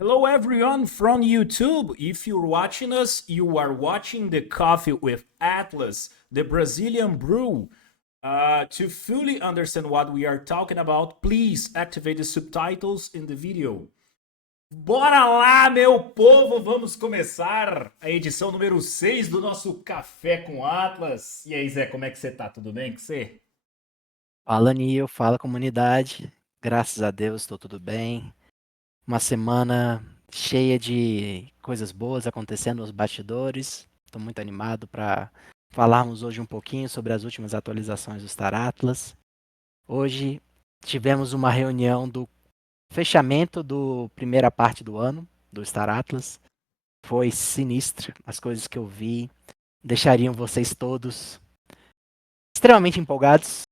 Hello, everyone from YouTube. If you're watching us, you are watching the Coffee with Atlas, the Brazilian brew. To fully understand what we are talking about, please activate the subtitles in the video. Bora lá, meu povo! Vamos começar a edição número 6 do nosso Café com Atlas. E aí, Zé, como é que você tá? Tudo bem com você? Fala, Nil, fala comunidade. Graças a Deus, estou tudo bem. Uma semana cheia de coisas boas acontecendo nos bastidores. Estou muito animado para falarmos hoje um pouquinho sobre as últimas atualizações do Star Atlas. Hoje tivemos uma reunião do fechamento do primeira parte do ano do Star Atlas. Foi sinistra as coisas que eu vi. Deixariam vocês todos extremamente empolgados.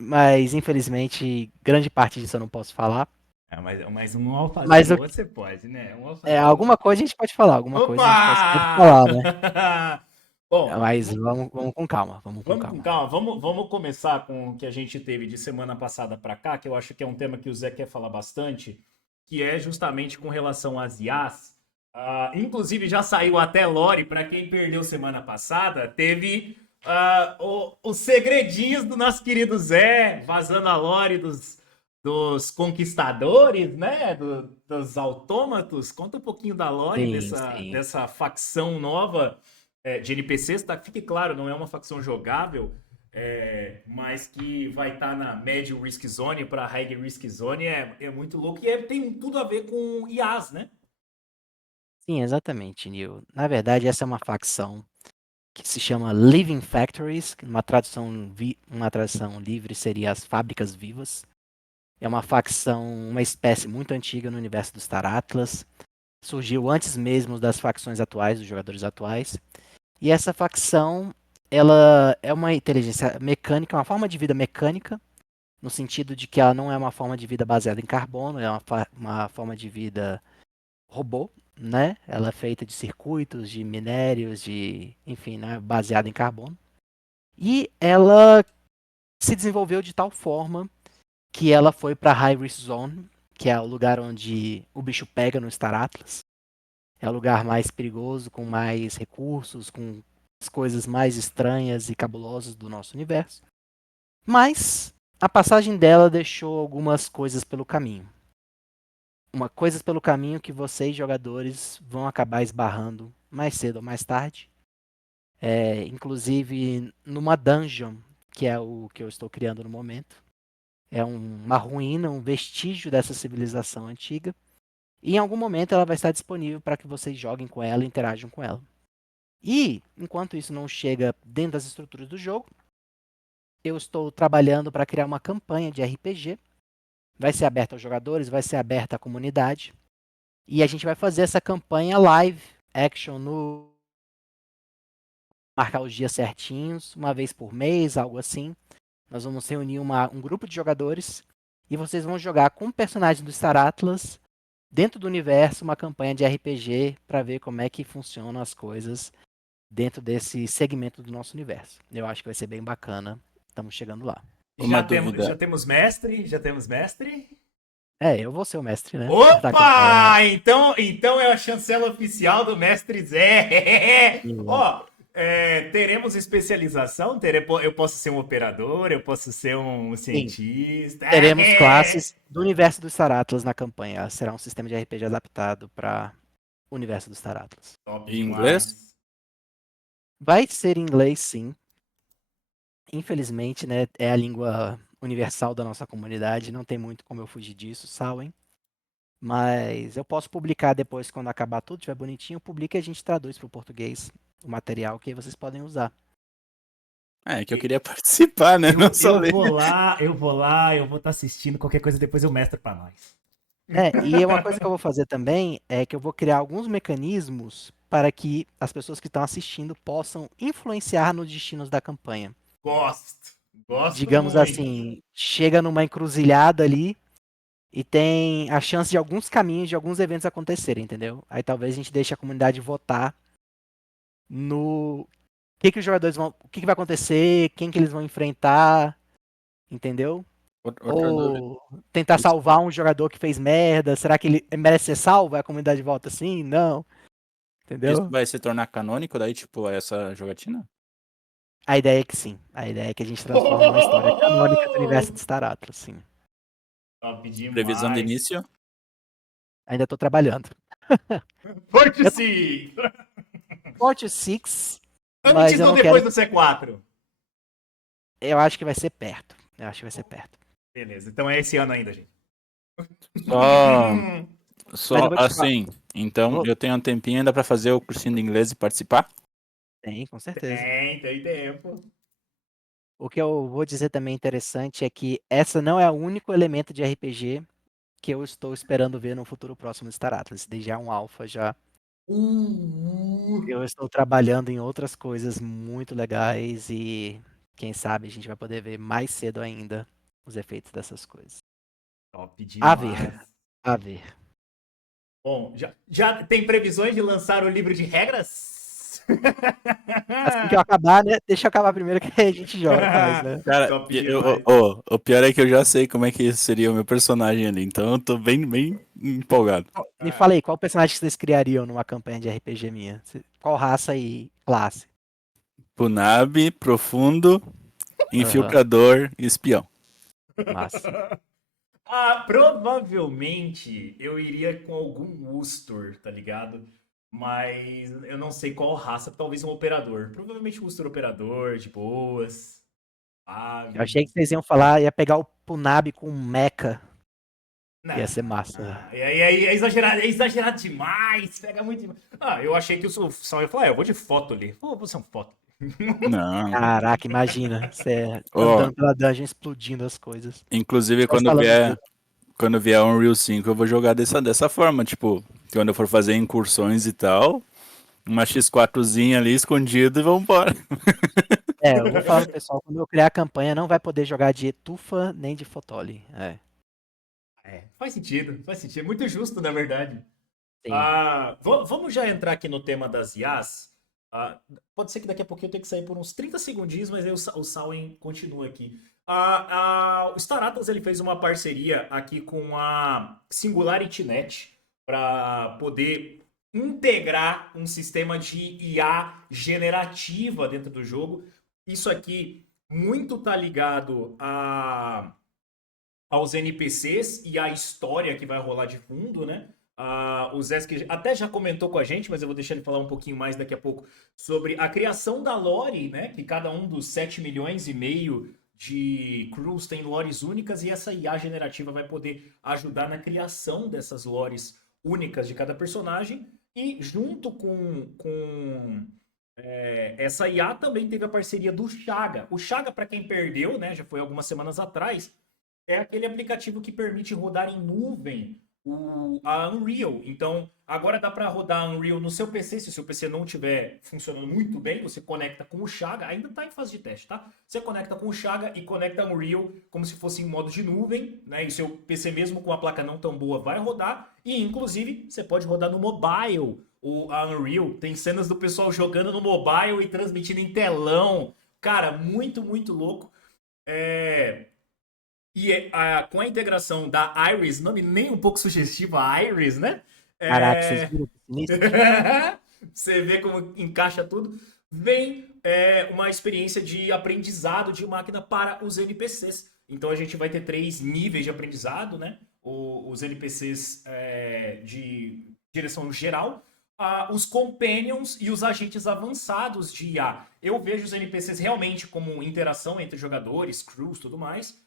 Mas infelizmente, grande parte disso eu não posso falar. Mas um Mas alfacinho o ou outro você pode, né? Um alguma alfacinho. coisa a gente pode falar, alguma coisa a gente pode sempre falar, né? Opa! Bom, Mas vamos com calma, vamos com vamos com calma. calma. Vamos começar com o que a gente teve de semana passada para cá, que eu acho que é um tema que o Zé quer falar bastante, que é justamente com relação às IAs. Inclusive, já saiu até lore, para quem perdeu semana passada, teve os segredinhos do nosso querido Zé, vazando a lore dos conquistadores, né? Dos autômatos. Conta um pouquinho da lore Sim, dessa, sim. dessa facção nova de NPCs, tá? Fique claro, não é uma facção jogável, mas que vai estar na Medium Risk Zone para High Risk Zone, é muito louco e tem tudo a ver com IAs, né? Sim, exatamente, Neil. Na verdade, essa é uma facção que se chama Living Factories, que uma tradução livre seria as fábricas vivas. É uma facção, uma espécie muito antiga no universo do Star Atlas. Surgiu antes mesmo das facções atuais, dos jogadores atuais. E essa facção, ela é uma inteligência mecânica, uma forma de vida mecânica, no sentido de que ela não é uma forma de vida baseada em carbono, é uma forma de vida robô, né? Ela é feita de circuitos, de minérios, enfim, né? Baseada em carbono. E ela se desenvolveu de tal forma que ela foi para High Risk Zone, que é o lugar onde o bicho pega no Star Atlas. É o lugar mais perigoso, com mais recursos, com as coisas mais estranhas e cabulosas do nosso universo. Mas a passagem dela deixou algumas coisas pelo caminho. Coisas pelo caminho que vocês, jogadores, vão acabar esbarrando mais cedo ou mais tarde. Inclusive numa dungeon, que é o que eu estou criando no momento. É uma ruína, um vestígio dessa civilização antiga. E em algum momento ela vai estar disponível para que vocês joguem com ela e interajam com ela. E, enquanto isso não chega dentro das estruturas do jogo, eu estou trabalhando para criar uma campanha de RPG. Vai ser aberta aos jogadores, vai ser aberta à comunidade. E a gente vai fazer essa campanha live, action, marcar os dias certinhos, uma vez por mês, algo assim. Nós vamos reunir um grupo de jogadores e vocês vão jogar com o personagem do Star Atlas dentro do universo uma campanha de RPG para ver como é que funcionam as coisas dentro desse segmento do nosso universo. Eu acho que vai ser bem bacana. Estamos chegando lá. Já Uma temos, já dúvida. temos mestre, já temos mestre. Eu vou ser o mestre, né? Da campanha. Opa! Então é a chancela oficial do Mestre Zé. Ó, teremos especialização? Eu posso ser um operador, eu posso ser um Sim, cientista. teremos classes do universo do Star Atlas na campanha. Será um sistema de RPG adaptado para o universo do Star Atlas. Top Em inglês? demais. Vai ser em inglês, sim. Infelizmente, né, é a língua universal da nossa comunidade. Não tem muito como eu fugir disso, sabem? Mas eu posso publicar depois, quando acabar tudo, estiver bonitinho, publica e a gente traduz para o português o material que aí vocês podem usar. É que eu queria participar, né? Não só Eu ler. vou lá, eu vou estar assistindo, qualquer coisa depois eu mestro pra nós. E uma coisa que eu vou fazer também é que eu vou criar alguns mecanismos para que as pessoas que estão assistindo possam influenciar nos destinos da campanha. Gosto Digamos muito. assim, chega numa encruzilhada ali e tem a chance de alguns caminhos, de alguns eventos acontecerem, entendeu? Aí talvez a gente deixe a comunidade votar no que os jogadores vão, o que vai acontecer, quem que eles vão enfrentar, entendeu? Outra dúvida. Ou tentar Isso, salvar um jogador que fez merda? Será que ele merece ser salvo? A comunidade volta assim? Não. isso Entendeu? vai se tornar canônico daí, tipo, essa jogatina? A ideia é que sim. A ideia é que a gente transforme uma história canônica do universo de Star Atlas, sim. Top Previsão de demais. início? Ainda tô trabalhando. Forte Eu tô sim! forte 6, mas Antes eu ou não quero. depois do C4? Eu acho que vai ser perto. Eu acho que vai ser perto. Beleza, então é esse ano ainda, gente. Só, Mas eu só vou te falar. assim. Então, Vou... eu tenho um tempinho ainda pra fazer o cursinho de inglês e participar? Tem, com certeza. Tem tempo. O que eu vou dizer também interessante é que essa não é o único elemento de RPG que eu estou esperando ver no futuro próximo de Star Atlas. Desde já é um alpha já. Uh, Eu estou trabalhando em outras coisas muito legais e quem sabe a gente vai poder ver mais cedo ainda os efeitos dessas coisas. Top A ver, demais. a ver. Bom, já tem previsões de lançar o livro de regras? Assim que eu acabar, né? Deixa eu acabar primeiro que a gente joga, faz, né? Cara, Top demais. o pior é que eu já sei como é que seria o meu personagem ali, então eu tô bem empolgado. Me Ah, fala aí, qual personagem que vocês criariam numa campanha de RPG minha? Qual raça e classe? Punabi, profundo, Aham, infiltrador e espião. massa. provavelmente eu iria com algum Ustor, tá ligado? Mas eu não sei qual raça, talvez um operador. Provavelmente um Ustor operador, de boas, Eu suave. achei que vocês iam falar, ia pegar o Punab com um mecha. Ia Não, ser massa. e aí é exagerado demais, pega muito demais. Ah, eu achei que o Sal ia falar, eu vou de foto ali. Vou ser um foto. Não. Caraca, imagina. Você Ó, andando pela dungeon explodindo as coisas. inclusive Só instalando o jogo. quando vier um Unreal 5, eu vou jogar dessa forma, tipo, quando eu for fazer incursões e tal, uma X4zinha ali escondida e vambora. É, eu vou falar pro pessoal, quando eu criar a campanha, não vai poder jogar de Etufa nem de Fotoli. É, É, faz sentido, faz sentido. É muito justo, na verdade. sim. Vamos já entrar aqui no tema das IAs. Pode ser que daqui a pouquinho eu tenha que sair por uns 30 segundinhos, mas aí o Salwen continua aqui. O Star Atlas ele fez uma parceria aqui com a SingularityNet para poder integrar um sistema de IA generativa dentro do jogo. Isso aqui muito tá ligado aos NPCs e à história que vai rolar de fundo, né? O Zesk até já comentou com a gente, mas eu vou deixar ele falar um pouquinho mais daqui a pouco sobre a criação da lore, né? Que cada um dos 7 milhões e meio de crews tem lores únicas e essa IA generativa vai poder ajudar na criação dessas lores únicas de cada personagem. E junto com essa IA também teve a parceria do Chaga. O Chaga, para quem perdeu, né? Já foi algumas semanas atrás, é aquele aplicativo que permite rodar em nuvem a Unreal. Então, agora dá para rodar a Unreal no seu PC. Se o seu PC não estiver funcionando muito bem, você conecta com o Chaga. Ainda está em fase de teste, tá? Você conecta com o Chaga e conecta a Unreal como se fosse em modo de nuvem, né? E seu PC, mesmo com a placa não tão boa, vai rodar. E, inclusive, você pode rodar no mobile a Unreal. Tem cenas do pessoal jogando no mobile e transmitindo em telão. Cara, muito louco. É, com a integração da Iris, nome nem um pouco sugestivo, a Iris, né? Caraca, vocês É... viram que sinistro? Você vê como encaixa tudo. Vem uma experiência de aprendizado de máquina para os NPCs. Então a gente vai ter 3 níveis de aprendizado, né? Os NPCs de direção geral, os Companions e os agentes avançados de IA. Eu vejo os NPCs realmente como interação entre jogadores, crews, tudo mais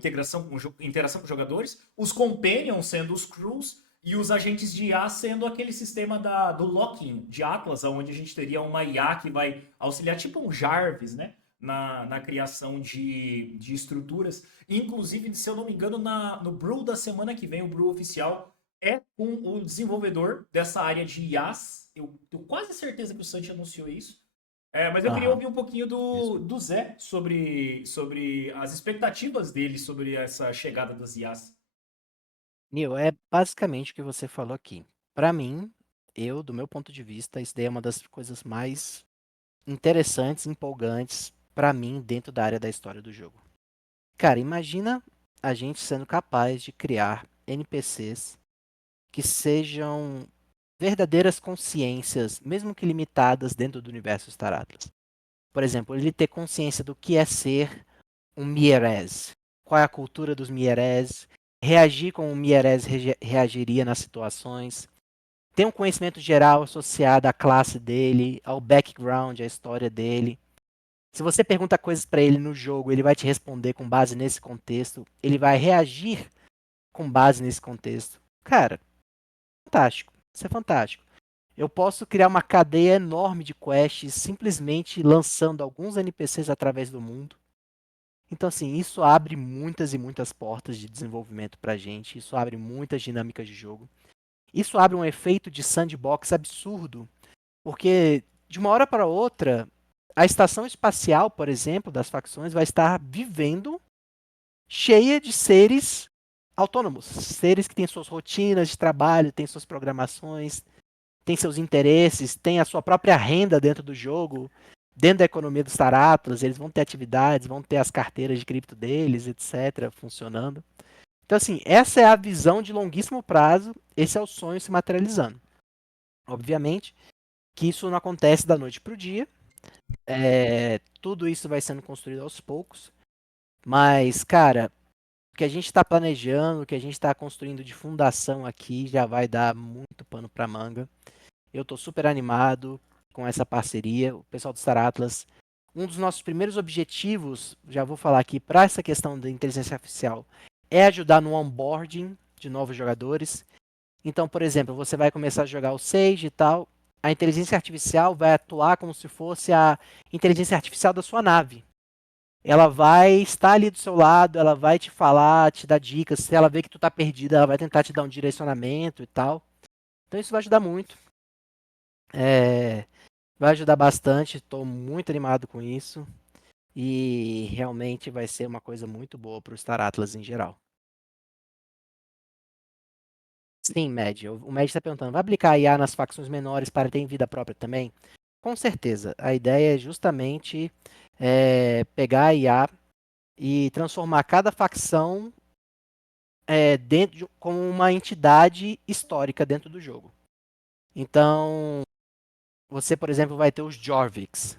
interação com jogadores, os Companions sendo os crews e os agentes de IA sendo aquele sistema do locking de Atlas, onde a gente teria uma IA que vai auxiliar, tipo um Jarvis, né? Na criação de estruturas. Inclusive, se eu não me engano, no Brew da semana que vem, o Brew oficial é com o desenvolvedor dessa área de IAs. Eu tenho quase certeza que o Santi anunciou isso. Mas eu queria Aham. ouvir um pouquinho Isso. do Zé sobre as expectativas dele sobre essa chegada das IAs. Neil, é basicamente o que você falou aqui. Pra mim, do meu ponto de vista, isso daí é uma das coisas mais interessantes, empolgantes pra mim dentro da área da história do jogo. Cara, imagina a gente sendo capaz de criar NPCs que sejam verdadeiras consciências, mesmo que limitadas dentro do universo Star Atlas. Por exemplo, ele ter consciência do que é ser um Mierez, qual é a cultura dos Mierez, reagir como um Mierez reagiria nas situações, ter um conhecimento geral associado à classe dele, ao background, à história dele. Se você pergunta coisas para ele no jogo, ele vai te responder com base nesse contexto, ele vai reagir com base nesse contexto. Cara, fantástico. Isso é fantástico. Eu posso criar uma cadeia enorme de quests simplesmente lançando alguns NPCs através do mundo. Então, assim, isso abre muitas e muitas portas de desenvolvimento pra gente. Isso abre muitas dinâmicas de jogo. Isso abre um efeito de sandbox absurdo, porque de uma hora para outra, a estação espacial, por exemplo, das facções vai estar vivendo cheia de seres autônomos, seres que têm suas rotinas de trabalho, têm suas programações, têm seus interesses, têm a sua própria renda dentro do jogo, dentro da economia dos Star Atlas, eles vão ter atividades, vão ter as carteiras de cripto deles, etc., funcionando. Então, assim, essa é a visão de longuíssimo prazo, esse é o sonho se materializando. Obviamente que isso não acontece da noite para o dia, tudo isso vai sendo construído aos poucos, mas, cara, o que a gente está planejando, o que a gente está construindo de fundação aqui já vai dar muito pano para manga. Eu estou super animado com essa parceria. O pessoal do Star Atlas, um dos nossos primeiros objetivos, já vou falar aqui, para essa questão da inteligência artificial, é ajudar no onboarding de novos jogadores. Então, por exemplo, você vai começar a jogar o Sage e tal, a inteligência artificial vai atuar como se fosse a inteligência artificial da sua nave. Ela vai estar ali do seu lado, ela vai te falar, te dar dicas. Se ela vê que tu tá perdida, ela vai tentar te dar um direcionamento e tal. Então isso vai ajudar muito. É, vai ajudar bastante. Estou muito animado com isso. E realmente vai ser uma coisa muito boa para o Star Atlas em geral. Sim, Mad. O Mad está perguntando: vai aplicar IA nas facções menores para ter vida própria também? Com certeza. A ideia é justamente pegar a IA e transformar cada facção como uma entidade histórica dentro do jogo. Então, você, por exemplo, vai ter os Jorviks.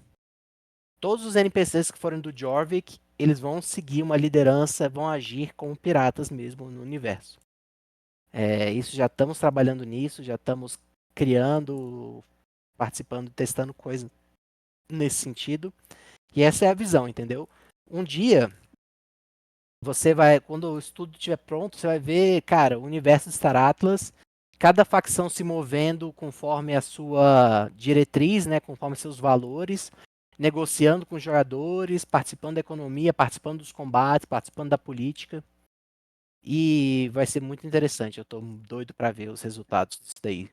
Todos os NPCs que forem do Jorvik, eles vão seguir uma liderança, vão agir como piratas mesmo no universo. Isso já estamos trabalhando nisso, já estamos criando, participando, testando coisas nesse sentido. E essa é a visão, entendeu? Um dia, você vai, quando o estudo estiver pronto, você vai ver, cara, o universo de Star Atlas, cada facção se movendo conforme a sua diretriz, né, conforme seus valores, negociando com os jogadores, participando da economia, participando dos combates, participando da política. E vai ser muito interessante. Eu tô doido para ver os resultados disso daí.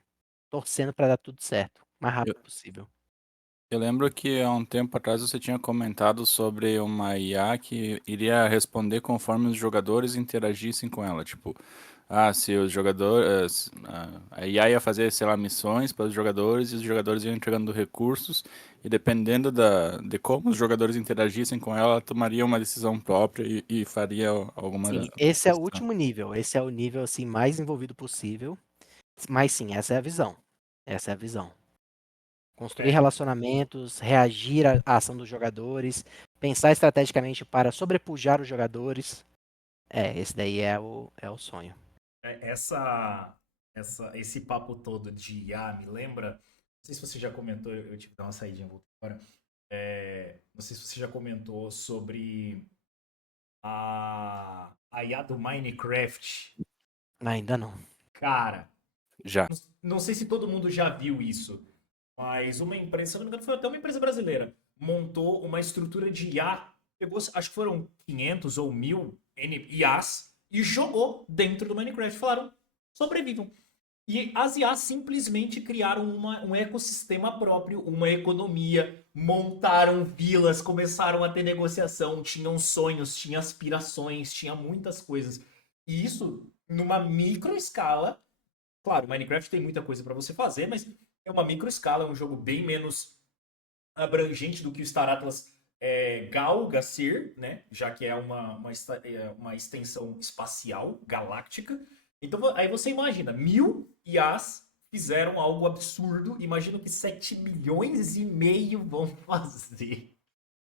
Torcendo para dar tudo certo, o mais rápido possível. Eu lembro que há um tempo atrás você tinha comentado sobre uma IA que iria responder conforme os jogadores interagissem com ela. Tipo, se os jogadores. A IA ia fazer, sei lá, missões para os jogadores e os jogadores iam entregando recursos. E dependendo de como os jogadores interagissem com ela, ela tomaria uma decisão própria e faria alguma Sim, esse é o questão. último nível. Esse é o nível assim mais envolvido possível. Mas sim, essa é a visão. Essa é a visão. Construir É, relacionamentos, reagir à ação dos jogadores, pensar estrategicamente para sobrepujar os jogadores. Esse daí é o sonho. esse papo todo de IA me lembra. Não sei se você já comentou, eu tive que dar uma saída voltar agora. Não sei se você já comentou sobre a IA do Minecraft. Ainda não. Cara, Já. não sei se todo mundo já viu isso, mas uma empresa, se não me engano, foi até uma empresa brasileira, montou uma estrutura de IA, pegou, acho que foram 500 ou 1000 IAs e jogou dentro do Minecraft. Falaram, sobrevivam. E as IAs simplesmente criaram um ecossistema próprio, uma economia, montaram vilas, começaram a ter negociação, tinham sonhos, tinham aspirações, tinha muitas coisas. E isso numa micro escala. Claro, Minecraft tem muita coisa para você fazer, mas é uma micro escala, é um jogo bem menos abrangente do que o Star Atlas Gal Gassir, né? Já que é uma extensão espacial galáctica. Então aí você imagina, 1000 IAs fizeram algo absurdo. Imagina o que 7 milhões e meio vão fazer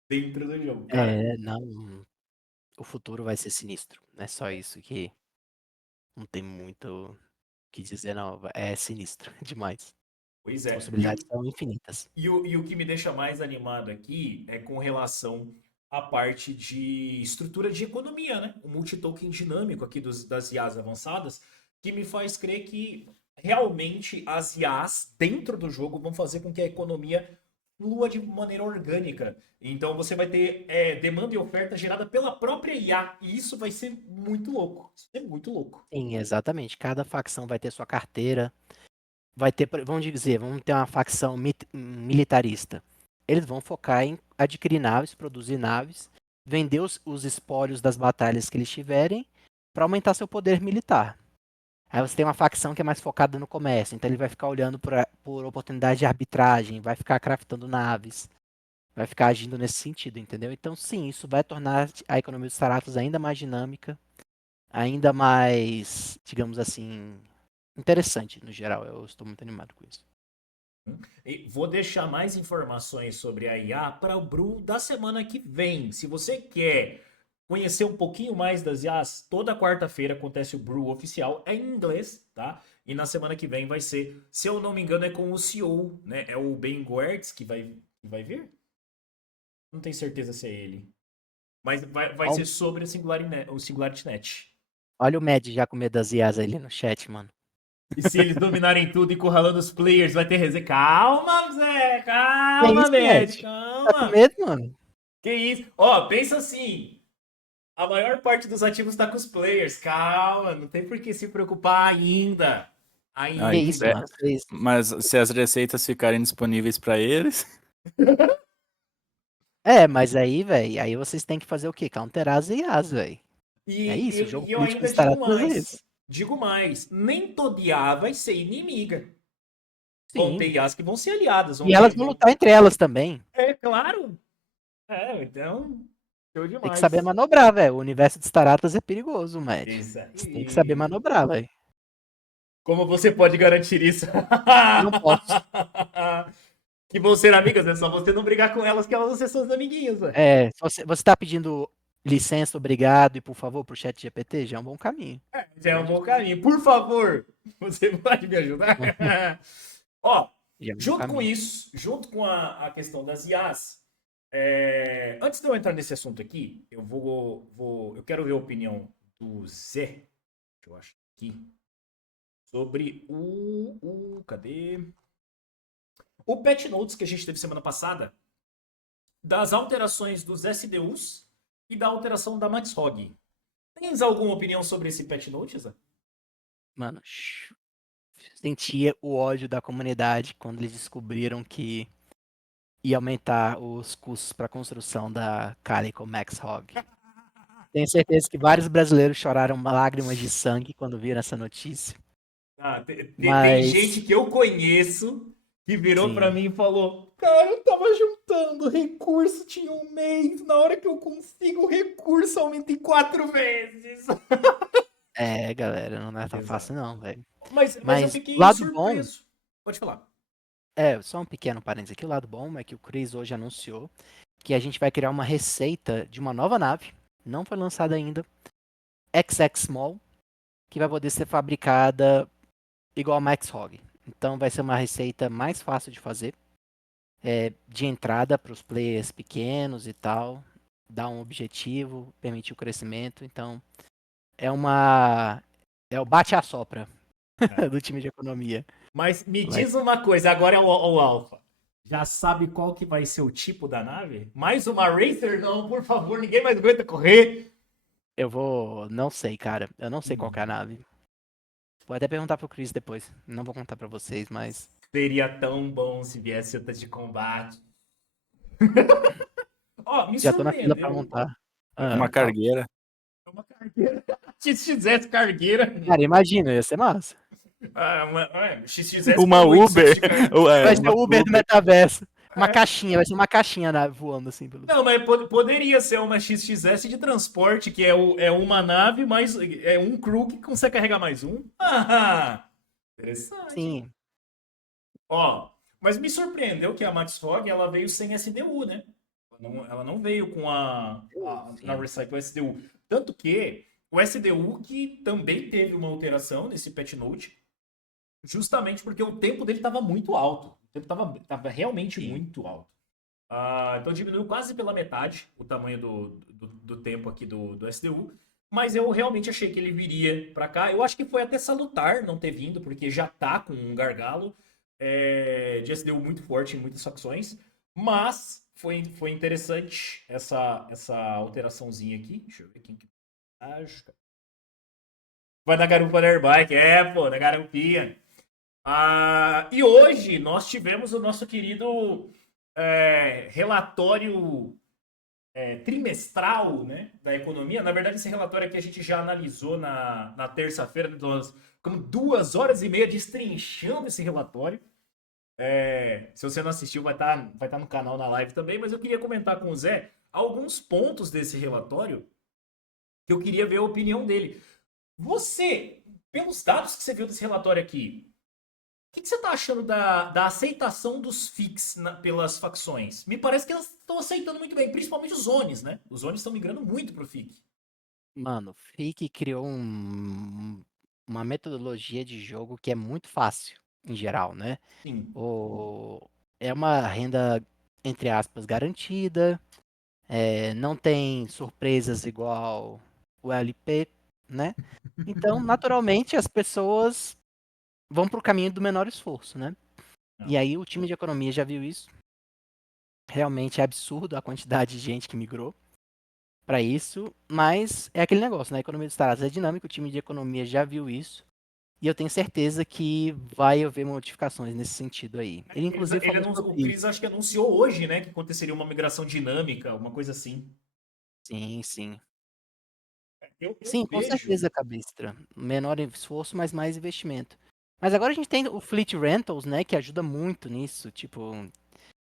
dentro do jogo. Cara, Não. O futuro vai ser sinistro. Não é só isso que não tem muito o que dizer, não. É sinistro demais. pois As é. possibilidades são infinitas. E o que me deixa mais animado aqui é com relação à parte de estrutura de economia, né? O multi-token dinâmico aqui das IAs avançadas, que me faz crer que realmente as IAs dentro do jogo vão fazer com que a economia flua de maneira orgânica. Então você vai ter demanda e oferta gerada pela própria IA. E isso vai ser muito louco. Isso é muito louco. Sim, exatamente. Cada facção vai ter sua carteira. Vai ter, vamos ter uma facção militarista. Eles vão focar em adquirir naves, produzir naves, vender os espólios das batalhas que eles tiverem para aumentar seu poder militar. Aí você tem uma facção que é mais focada no comércio, então ele vai ficar olhando por oportunidade de arbitragem, vai ficar craftando naves, vai ficar agindo nesse sentido, entendeu? Então sim, isso vai tornar a economia dos Taratos ainda mais dinâmica, ainda mais, digamos assim, interessante no geral. Eu estou muito animado com isso. E vou deixar mais informações sobre a IA para o Bru da semana que vem. Se você quer conhecer um pouquinho mais das IAs, toda quarta-feira acontece o Bru oficial, é em inglês, tá? E na semana que vem vai ser, se eu não me engano, é com o CEO, né? É o Ben Guertz que vai vir? Não tenho certeza se é ele. Mas vai ser sobre o Singularity Net. Olha o Mad já com medo das IAs ali no chat, mano. E se eles dominarem tudo e encurralando os players, vai ter resenha. Calma, Zé! Que Calma, isso, Mad! Mad? Tá com Calma! medo, mano? Que isso? Ó, pensa assim. A maior parte dos ativos tá com os players. Calma, não tem por que se preocupar ainda. Ah, Que isso, é. mano? Que isso? Mas se as receitas ficarem disponíveis para eles, Mas aí, velho, aí vocês têm que fazer o quê? Counterar as IAs, velho. E, É isso, o e- jogo e eu político ainda dos digo Taratas é mais. isso. Digo mais. Nem toda IA vai ser inimiga. Vão ter Sim. IAs que vão ser aliadas. E elas vão lutar entre elas também. É claro. Então. Show Tem que saber demais. manobrar, velho. O universo dos Taratas é perigoso, Mad. Isso Você tem que saber aí. manobrar, velho. Como você pode garantir isso? Não posso. Que vão ser amigas, é só você não brigar com elas, que elas vão ser suas amiguinhas, velho. Se você tá pedindo licença, obrigado e por favor pro chat GPT, já é um bom caminho. Já é um bom caminho. Por favor, você pode me ajudar? Ó, Já é um bom junto com caminho. isso, junto com a questão das IAs, antes de eu entrar nesse assunto aqui, eu quero ver a opinião do Zé, que eu acho aqui, sobre cadê? O patch notes que a gente teve semana passada, das alterações dos SDUs e da alteração da Max Hog. Tens alguma opinião sobre esse patch note, Zé? Mano, sentia o ódio da comunidade quando eles descobriram que ia aumentar os custos para construção da Calico Max Hog. Tenho certeza que vários brasileiros choraram lágrimas de sangue quando viram essa notícia. Tem gente que eu conheço que virou pra mim e falou: Cara, eu tava juntando recurso, tinha um mês, na hora que eu consigo o recurso aumenta em 4 vezes. Galera, não é tão Exato. fácil não, velho. Mas eu Mas fiquei o lado surpreso. Pode falar. só um pequeno parênteses aqui, o lado bom é que o Chris hoje anunciou que a gente vai criar uma receita de uma nova nave, não foi lançada ainda, XX Small, que vai poder ser fabricada igual a Max Hog. Então vai ser uma receita mais fácil de fazer, de entrada para os players pequenos e tal, dar um objetivo, permitir o crescimento. Então é o bate-a-sopra do time de economia. Mas me diz uma coisa, agora é o Alpha. Já sabe qual que vai ser o tipo da nave? Mais uma Racer? Não, por favor, ninguém mais aguenta correr. Não sei, cara. Eu não sei qual que é a nave. Vou até perguntar pro Chris depois. Não vou contar pra vocês, mas... Seria tão bom se viesse outra de combate. Me já tô na fila pra surpreendeu. montar. uma cargueira. É uma cargueira. XXS cargueira. Cara, imagina, ia ser massa. XXS Uma com 800 Uber. de carga. Vai ser o Uber do metaverso. Uma caixinha, vai ser uma caixinha voando assim pelo. Não, mas poderia ser uma XXS de transporte, que é uma nave, mas é um crew que consegue carregar mais um. Ah, interessante. Sim, Ó, mas me surpreendeu que a Max Fog ela veio sem SDU, né? Ela não veio com na sim. Recycle SDU. Tanto que o SDU que também teve uma alteração nesse patch note, justamente porque o tempo dele estava muito alto. O tempo estava realmente Sim. muito alto. Então diminuiu quase pela metade o tamanho do tempo aqui do SDU. Mas eu realmente achei que ele viria para cá. Eu acho que foi até salutar não ter vindo, porque já tá com um gargalo de SDU muito forte em muitas facções. Mas foi interessante essa alteraçãozinha aqui. Deixa eu ver quem que. Vai na garupa da Airbike. Pô, na garupinha. E hoje nós tivemos o nosso querido relatório trimestral, né, da economia. Na verdade, esse relatório aqui a gente já analisou na terça-feira. Nós ficamos 2 horas e meia destrinchando esse relatório. Se você não assistiu, vai tá no canal na live também. Mas eu queria comentar com o Zé alguns pontos desse relatório que eu queria ver a opinião dele. Você, pelos dados que você viu desse relatório aqui, o que você tá achando da aceitação dos FICs pelas facções? Me parece que elas estão aceitando muito bem, principalmente os Zones, né? Os Zones estão migrando muito pro FIC. Mano, Fick criou uma metodologia de jogo que é muito fácil, em geral, né? Sim. O, é uma renda, entre aspas, garantida, não tem surpresas igual o LP, né? Então, naturalmente, as pessoas vão pro caminho do menor esforço, né? E Não. aí o time de economia já viu isso. Realmente é absurdo a quantidade de gente que migrou para isso, mas é aquele negócio, né? A economia dos tarados é dinâmica, o time de economia já viu isso, e eu tenho certeza que vai haver modificações nesse sentido aí. Ele, inclusive, falou O sobre Chris isso. acho que anunciou hoje, né, que aconteceria uma migração dinâmica, uma coisa assim. Sim, sim. Eu Sim, com vejo. certeza, Cabestra. Menor esforço, mas mais investimento. Mas agora a gente tem o Fleet Rentals, né, que ajuda muito nisso, tipo,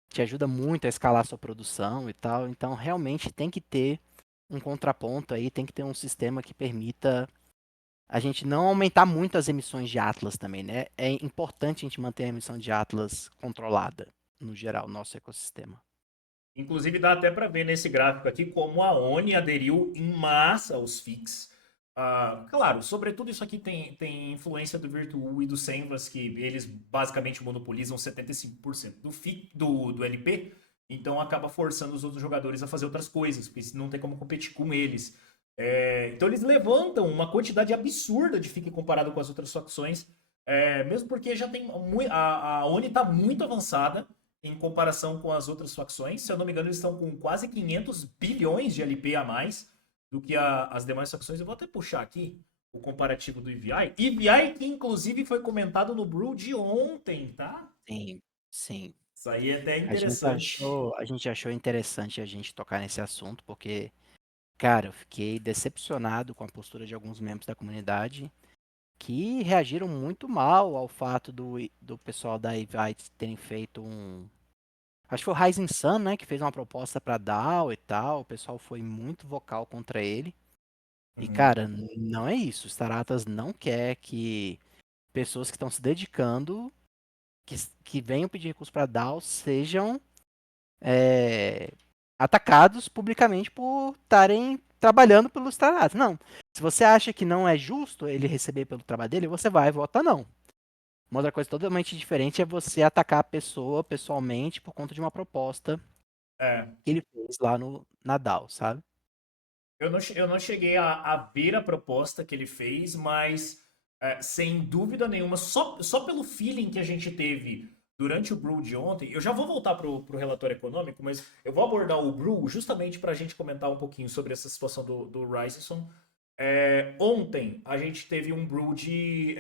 te ajuda muito a escalar a sua produção e tal. Então, realmente tem que ter um contraponto aí, tem que ter um sistema que permita a gente não aumentar muito as emissões de Atlas também, né? É importante a gente manter a emissão de Atlas controlada, no geral, no nosso ecossistema. Inclusive, dá até para ver nesse gráfico aqui como a ONI aderiu em massa aos FICs. Claro, sobretudo isso aqui tem influência do Virtu e do Senvas, que eles basicamente monopolizam 75% do FIC, do LP, então acaba forçando os outros jogadores a fazer outras coisas, porque não tem como competir com eles. Então eles levantam uma quantidade absurda de FIC comparado com as outras facções, mesmo porque já tem a ONI está muito avançada em comparação com as outras facções. Se eu não me engano, eles estão com quase 500 bilhões de LP a mais do que as demais facções. Eu vou até puxar aqui o comparativo do EVI. EVI que, inclusive, foi comentado no Brew de ontem, tá? Sim, sim. Isso aí é até A gente interessante. achou, a gente achou interessante a gente tocar nesse assunto, porque, cara, eu fiquei decepcionado com a postura de alguns membros da comunidade que reagiram muito mal ao fato do pessoal da EVI terem feito um. Acho que foi o Rising Sun, né, que fez uma proposta para DAO e tal. O pessoal foi muito vocal contra ele. E, Uhum. cara, não é isso. O Staratas não quer que pessoas que estão se dedicando, que venham pedir recurso para DAO, sejam é, atacados publicamente por estarem trabalhando pelos Staratas. Não. Se você acha que não é justo ele receber pelo trabalho dele, você vai e vota não. Uma outra coisa totalmente diferente é você atacar a pessoa pessoalmente por conta de uma proposta É, que ele fez lá no Nadal, sabe? eu não cheguei a ver a proposta que ele fez, mas sem dúvida nenhuma, só pelo feeling que a gente teve durante o Brew de ontem, eu já vou voltar pro relatório econômico, mas eu vou abordar o Brew justamente para a gente comentar um pouquinho sobre essa situação do Ryerson. Ontem a gente teve um Brew de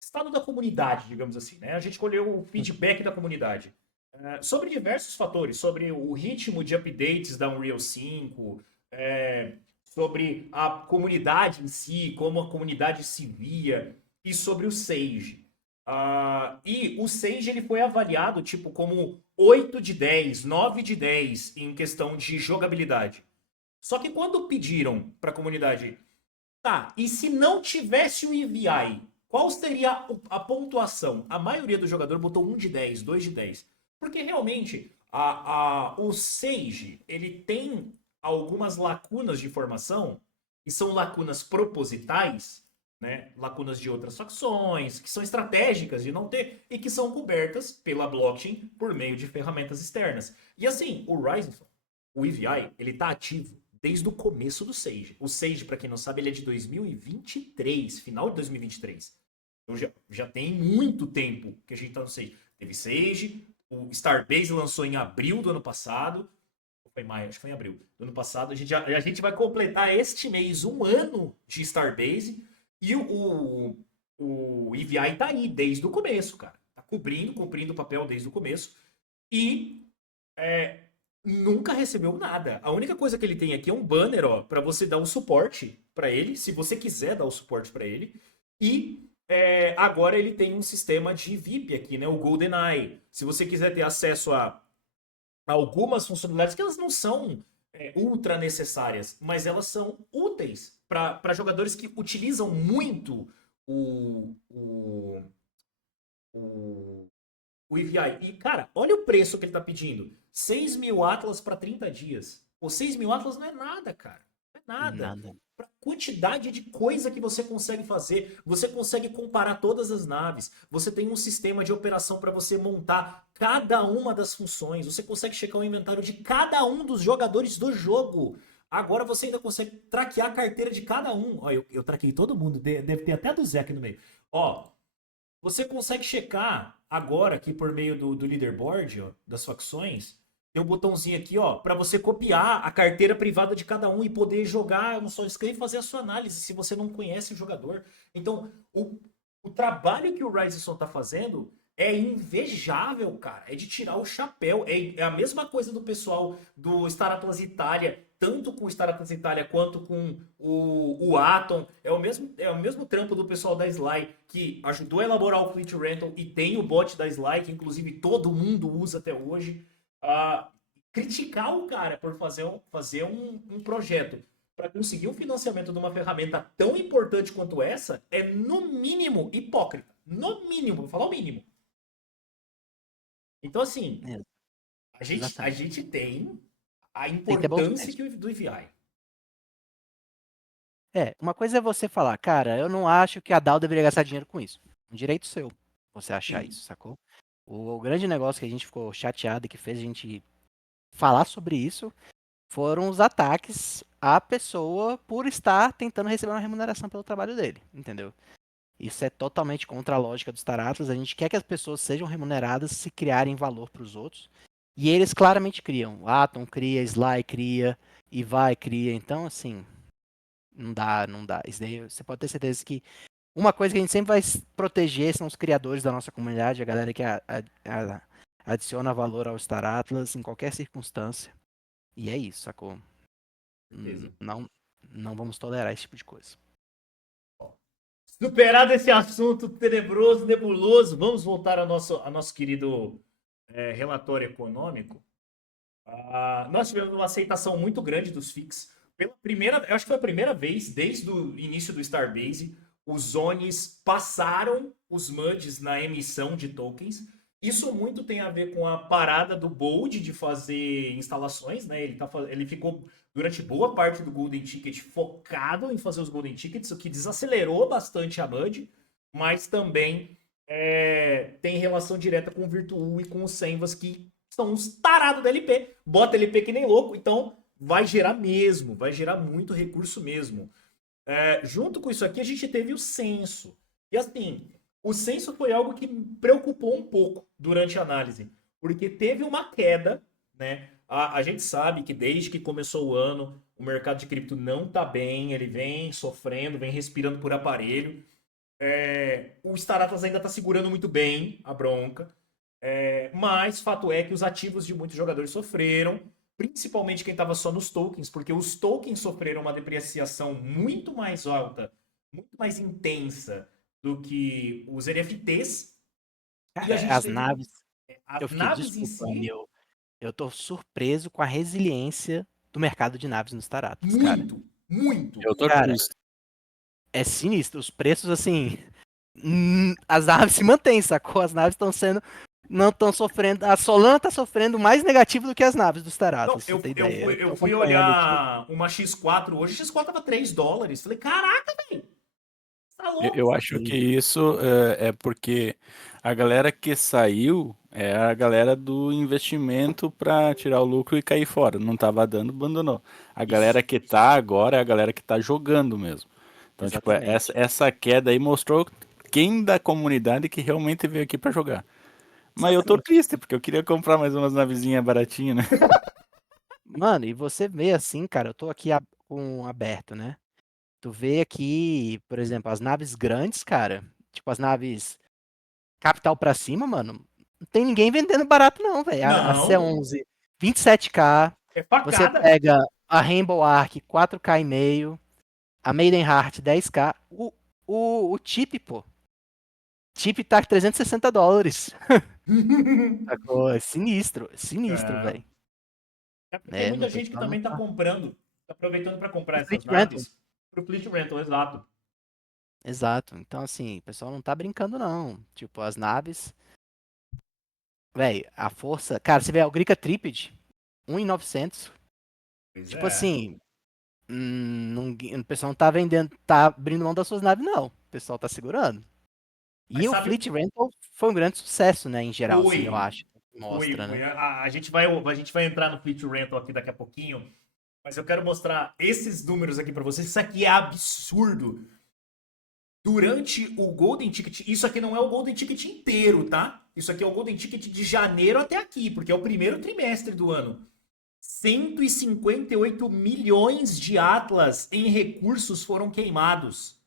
estado da comunidade, digamos assim, né? A gente colheu o feedback da comunidade sobre diversos fatores, sobre o ritmo de updates da Unreal 5, sobre a comunidade em si, como a comunidade se via, e sobre o Sage. E o Sage ele foi avaliado tipo como 8 de 10, 9 de 10 em questão de jogabilidade. Só que quando pediram para a comunidade, tá, e se não tivesse o EVI, qual seria a pontuação? A maioria do jogador botou 1 de 10, 2 de 10. Porque realmente o Sage ele tem algumas lacunas de formação, e são lacunas propositais, né? Lacunas de outras facções, que são estratégicas de não ter, e que são cobertas pela blockchain por meio de ferramentas externas. E assim, o Rising, o EVI, ele tá ativo desde o começo do Sage. O Sage, para quem não sabe, ele é de 2023, final de 2023. Então já tem muito tempo que a gente tá no Sage. Teve Sage, o Starbase lançou em abril do ano passado. Foi em maio, acho que foi em abril do ano passado. A gente vai completar este mês 1 ano de Starbase. E o EVI tá aí desde o começo, cara. Tá cumprindo o papel desde o começo. E nunca recebeu nada. A única coisa que ele tem aqui é um banner, ó, para você dar um suporte para ele, se você quiser dar o suporte para ele. E agora ele tem um sistema de VIP aqui, né? O GoldenEye. Se você quiser ter acesso a algumas funcionalidades que elas não são ultra necessárias, mas elas são úteis para jogadores que utilizam muito o EVI. E, cara, olha o preço que ele tá pedindo. 6 mil Atlas para 30 dias. Pô, 6 mil Atlas não é nada, cara. Não é nada. Nada. Pra quantidade de coisa que você consegue fazer, você consegue comparar todas as naves. Você tem um sistema de operação para você montar cada uma das funções. Você consegue checar o inventário de cada um dos jogadores do jogo. Agora você ainda consegue traquear a carteira de cada um. Ó, eu traquei todo mundo. Deve ter até a do Zé aqui no meio. Ó, você consegue checar agora aqui por meio do leaderboard, ó, das facções. Tem um botãozinho aqui, ó, para você copiar a carteira privada de cada um e poder jogar no SoulScan e fazer a sua análise se você não conhece o jogador. Então, o trabalho que o Ryzen tá fazendo é invejável, cara. É de tirar o chapéu. É a mesma coisa do pessoal do Star Atlas Itália, tanto com o Star Atlas Itália quanto com o Atom. É o mesmo trampo do pessoal da Sly, que ajudou a elaborar o Fleet Rental e tem o bot da Sly, que inclusive todo mundo usa até hoje. Criticar o cara por fazer um projeto para conseguir um financiamento de uma ferramenta tão importante quanto essa é, no mínimo, hipócrita. No mínimo, vou falar o mínimo. Então, assim, É, a exatamente. gente tem a Tem que ter bom importância senso. do EVI. Uma coisa é você falar, cara, eu não acho que a DAO deveria gastar dinheiro com isso. Um direito seu, você achar Sim. isso, sacou? O grande negócio que a gente ficou chateado e que fez a gente falar sobre isso foram os ataques à pessoa por estar tentando receber uma remuneração pelo trabalho dele, entendeu? Isso é totalmente contra a lógica dos Star Atlas. A gente quer que as pessoas sejam remuneradas se criarem valor para os outros. E eles claramente criam. Atom cria, Sly cria, Ivai cria. Então, assim, não dá, não dá. Isso daí você pode ter certeza que uma coisa que a gente sempre vai proteger são os criadores da nossa comunidade, a galera que adiciona valor ao Star Atlas em qualquer circunstância. E é isso, sacou? Certeza. Não, não vamos tolerar esse tipo de coisa. Superado esse assunto tenebroso, nebuloso, vamos voltar ao nosso querido relatório econômico. Nós tivemos uma aceitação muito grande dos FIIs. Eu acho que foi a primeira vez, desde o início do Starbase, os Zones passaram os MUDs na emissão de tokens. Isso muito tem a ver com a parada do Bold de fazer instalações, né? Ele ficou durante boa parte do Golden Ticket focado em fazer os Golden Tickets, o que desacelerou bastante a MUD, mas também tem relação direta com o Virtual e com os Senvas, que são uns tarados da LP. Bota LP que nem louco, então vai gerar muito recurso mesmo. Junto com isso aqui, a gente teve o censo. E assim, o censo foi algo que me preocupou um pouco durante a análise, porque teve uma queda, né? A gente sabe que desde que começou o ano, o mercado de cripto não tá bem, ele vem sofrendo, vem respirando por aparelho. O Star Atlas ainda tá segurando muito bem a bronca. Mas fato é que os ativos de muitos jogadores sofreram, principalmente quem estava só nos tokens, porque os tokens sofreram uma depreciação muito mais alta, muito mais intensa do que os NFTs, E a gente As teve naves, as eu fiquei, naves em desculpa, si, eu tô surpreso com a resiliência do mercado de naves nos Taratas, cara. muito, muito. Eu tô Cara, triste. é sinistro. Os preços, assim. As naves se mantêm, sacou? As naves estão sendo. Não estão sofrendo. A Solana tá sofrendo mais negativo do que as naves dos Não, Taratas, pra você ter ideia. Eu eu tô fui acompanhando aqui. olhar uma X4 hoje, a X4 tava $3. Falei, caraca, velho, tá Eu louco? acho que Sim, isso é porque a galera que saiu é a galera do investimento para tirar o lucro e cair fora. Não tava dando, abandonou. A galera Isso. que tá agora é a galera que tá jogando mesmo. Então, tipo, exatamente. essa queda aí mostrou quem da comunidade que realmente veio aqui para jogar. Mas eu tô Exatamente. triste, porque eu queria comprar mais umas navezinhas baratinhas, né? Mano, e você vê assim, cara, eu tô aqui com aberto, né? Tu vê aqui, por exemplo, as naves grandes, cara. Tipo, as naves capital pra cima, mano. Não tem ninguém vendendo barato, não, velho. A Não, C11, 27K. é Você facada. pega a Rainbow Arc 4K e meio, a Maiden Heart 10K, o chip, pô. Chip tá $360. Sacou? É sinistro, É. velho. É porque tem É, muita o gente que pessoal não também tá tá. comprando, tá aproveitando para comprar O essas Fleet Rental. naves pro Fleet Rental, exato. Exato. Então, assim, o pessoal não tá brincando, não. Tipo, as naves. Velho, a força. Cara, você vê o Grika Tripid, 1.900. Pois Tipo é. assim, o pessoal não tá vendendo, tá abrindo mão das suas naves, não. O pessoal tá segurando. Mas E o sabe, Fleet Rental foi um grande sucesso, né, em geral, assim, eu foi, acho. Mostra, foi. né? A gente vai entrar no Fleet Rental aqui daqui a pouquinho, mas eu quero mostrar esses números aqui para vocês. Isso aqui é absurdo. Durante o Golden Ticket, isso aqui não é o Golden Ticket inteiro, tá? Isso aqui é o Golden Ticket de janeiro até aqui, porque é o primeiro trimestre do ano. 158 milhões de Atlas em recursos foram queimados.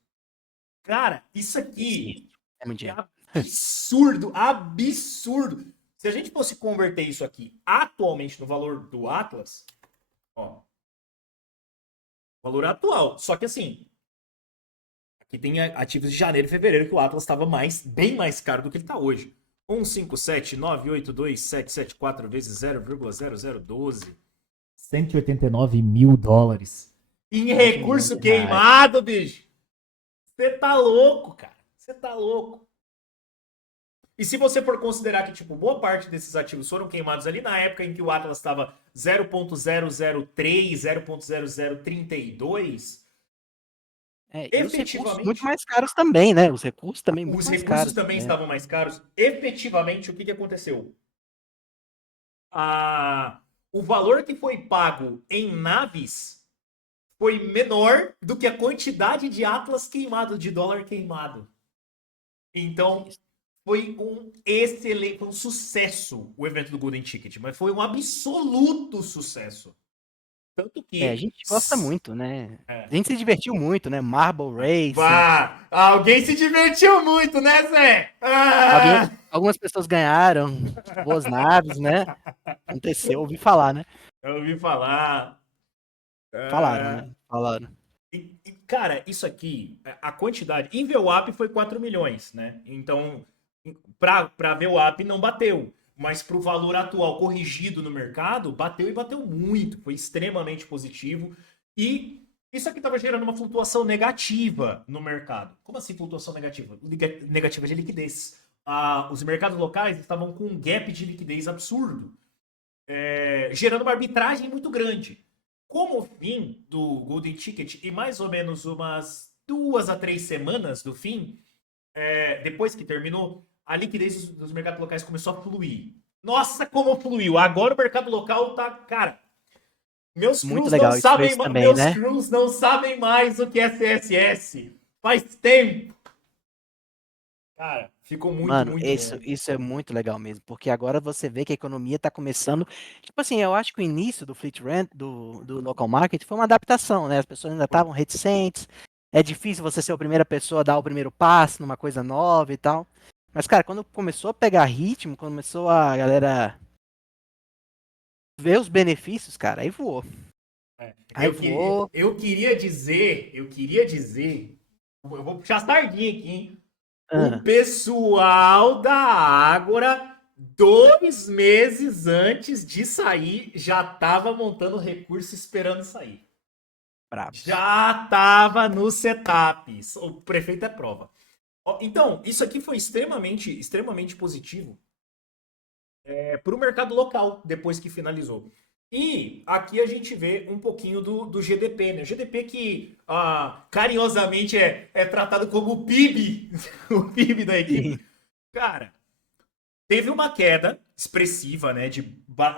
Cara, isso aqui Sinistro. É muito é dinheiro. absurdo, absurdo. Se a gente fosse converter isso aqui atualmente no valor do Atlas, ó, valor atual. Só que assim, aqui tem ativos de janeiro e fevereiro que o Atlas estava bem mais caro do que ele está hoje. 157,982,774 vezes 0,0012. $189 mil. Em 9 milhões recurso de reais. queimado, bicho. Você tá louco, cara. Você tá louco. E se você for considerar que, tipo, boa parte desses ativos foram queimados ali na época em que o Atlas estava 0.003, 0.0032, É, e os recursos muito efetivamente, mais caros também, né? Os recursos também muito os mais recursos caros, também né? estavam mais caros. Efetivamente, o que aconteceu? A, o valor que foi pago em naves foi menor do que a quantidade de Atlas queimado, de dólar queimado. Então, Sinistro. foi um excelente, foi um sucesso o evento do Golden Ticket, mas foi um absoluto sucesso. Tanto É, a que. gente gosta muito, né? É, A gente se divertiu muito, né? Marble Racing. vá! Alguém se divertiu muito, né, Zé? Alguém, Ah! algumas pessoas ganharam boas naves, né? Aconteceu, ouvi falar, né? Eu ouvi falar. Falaram, Ah, né? Falaram. cara, isso aqui, a quantidade. Em VWAP foi 4 milhões, né? Então, para VWAP não bateu. Mas para o valor atual corrigido no mercado, bateu e bateu muito. Foi extremamente positivo. E isso aqui estava gerando uma flutuação negativa no mercado. Como assim flutuação negativa? Negativa de liquidez. Os mercados locais estavam com um gap de liquidez absurdo, gerando uma arbitragem muito grande. Como o fim do Golden Ticket e mais ou menos umas 2 a 3 semanas do fim, depois que terminou, a liquidez dos mercados locais começou a fluir. Nossa, como fluiu! Agora o mercado local tá, cara. Muito legal isso ver isso também, Meus né? crews não sabem mais o que é CSS. Faz tempo. Cara, ficou muito, Mano, muito isso, bom. isso é muito legal mesmo, porque agora você vê que a economia está começando. Tipo assim, eu acho que o início do Fleet Rent, do local market, foi uma adaptação, né? As pessoas ainda Foi. estavam reticentes. É difícil você ser a primeira pessoa a dar o primeiro passo numa coisa nova e tal. Mas, cara, quando começou a pegar ritmo, começou a galera ver os benefícios, cara, aí voou. É. Aí voou. Eu queria dizer, eu vou puxar a sardinha aqui, hein? O Ah, pessoal da Ágora, 2 meses antes de sair, já tava montando recurso esperando sair. bravos. Já tava no setup. O prefeito é prova. Então, isso aqui foi extremamente positivo para o mercado local, depois que finalizou. E aqui a gente vê um pouquinho do GDP, né? O GDP que carinhosamente é tratado como o PIB, o PIB da Sim. equipe. Cara, teve uma queda expressiva, né, de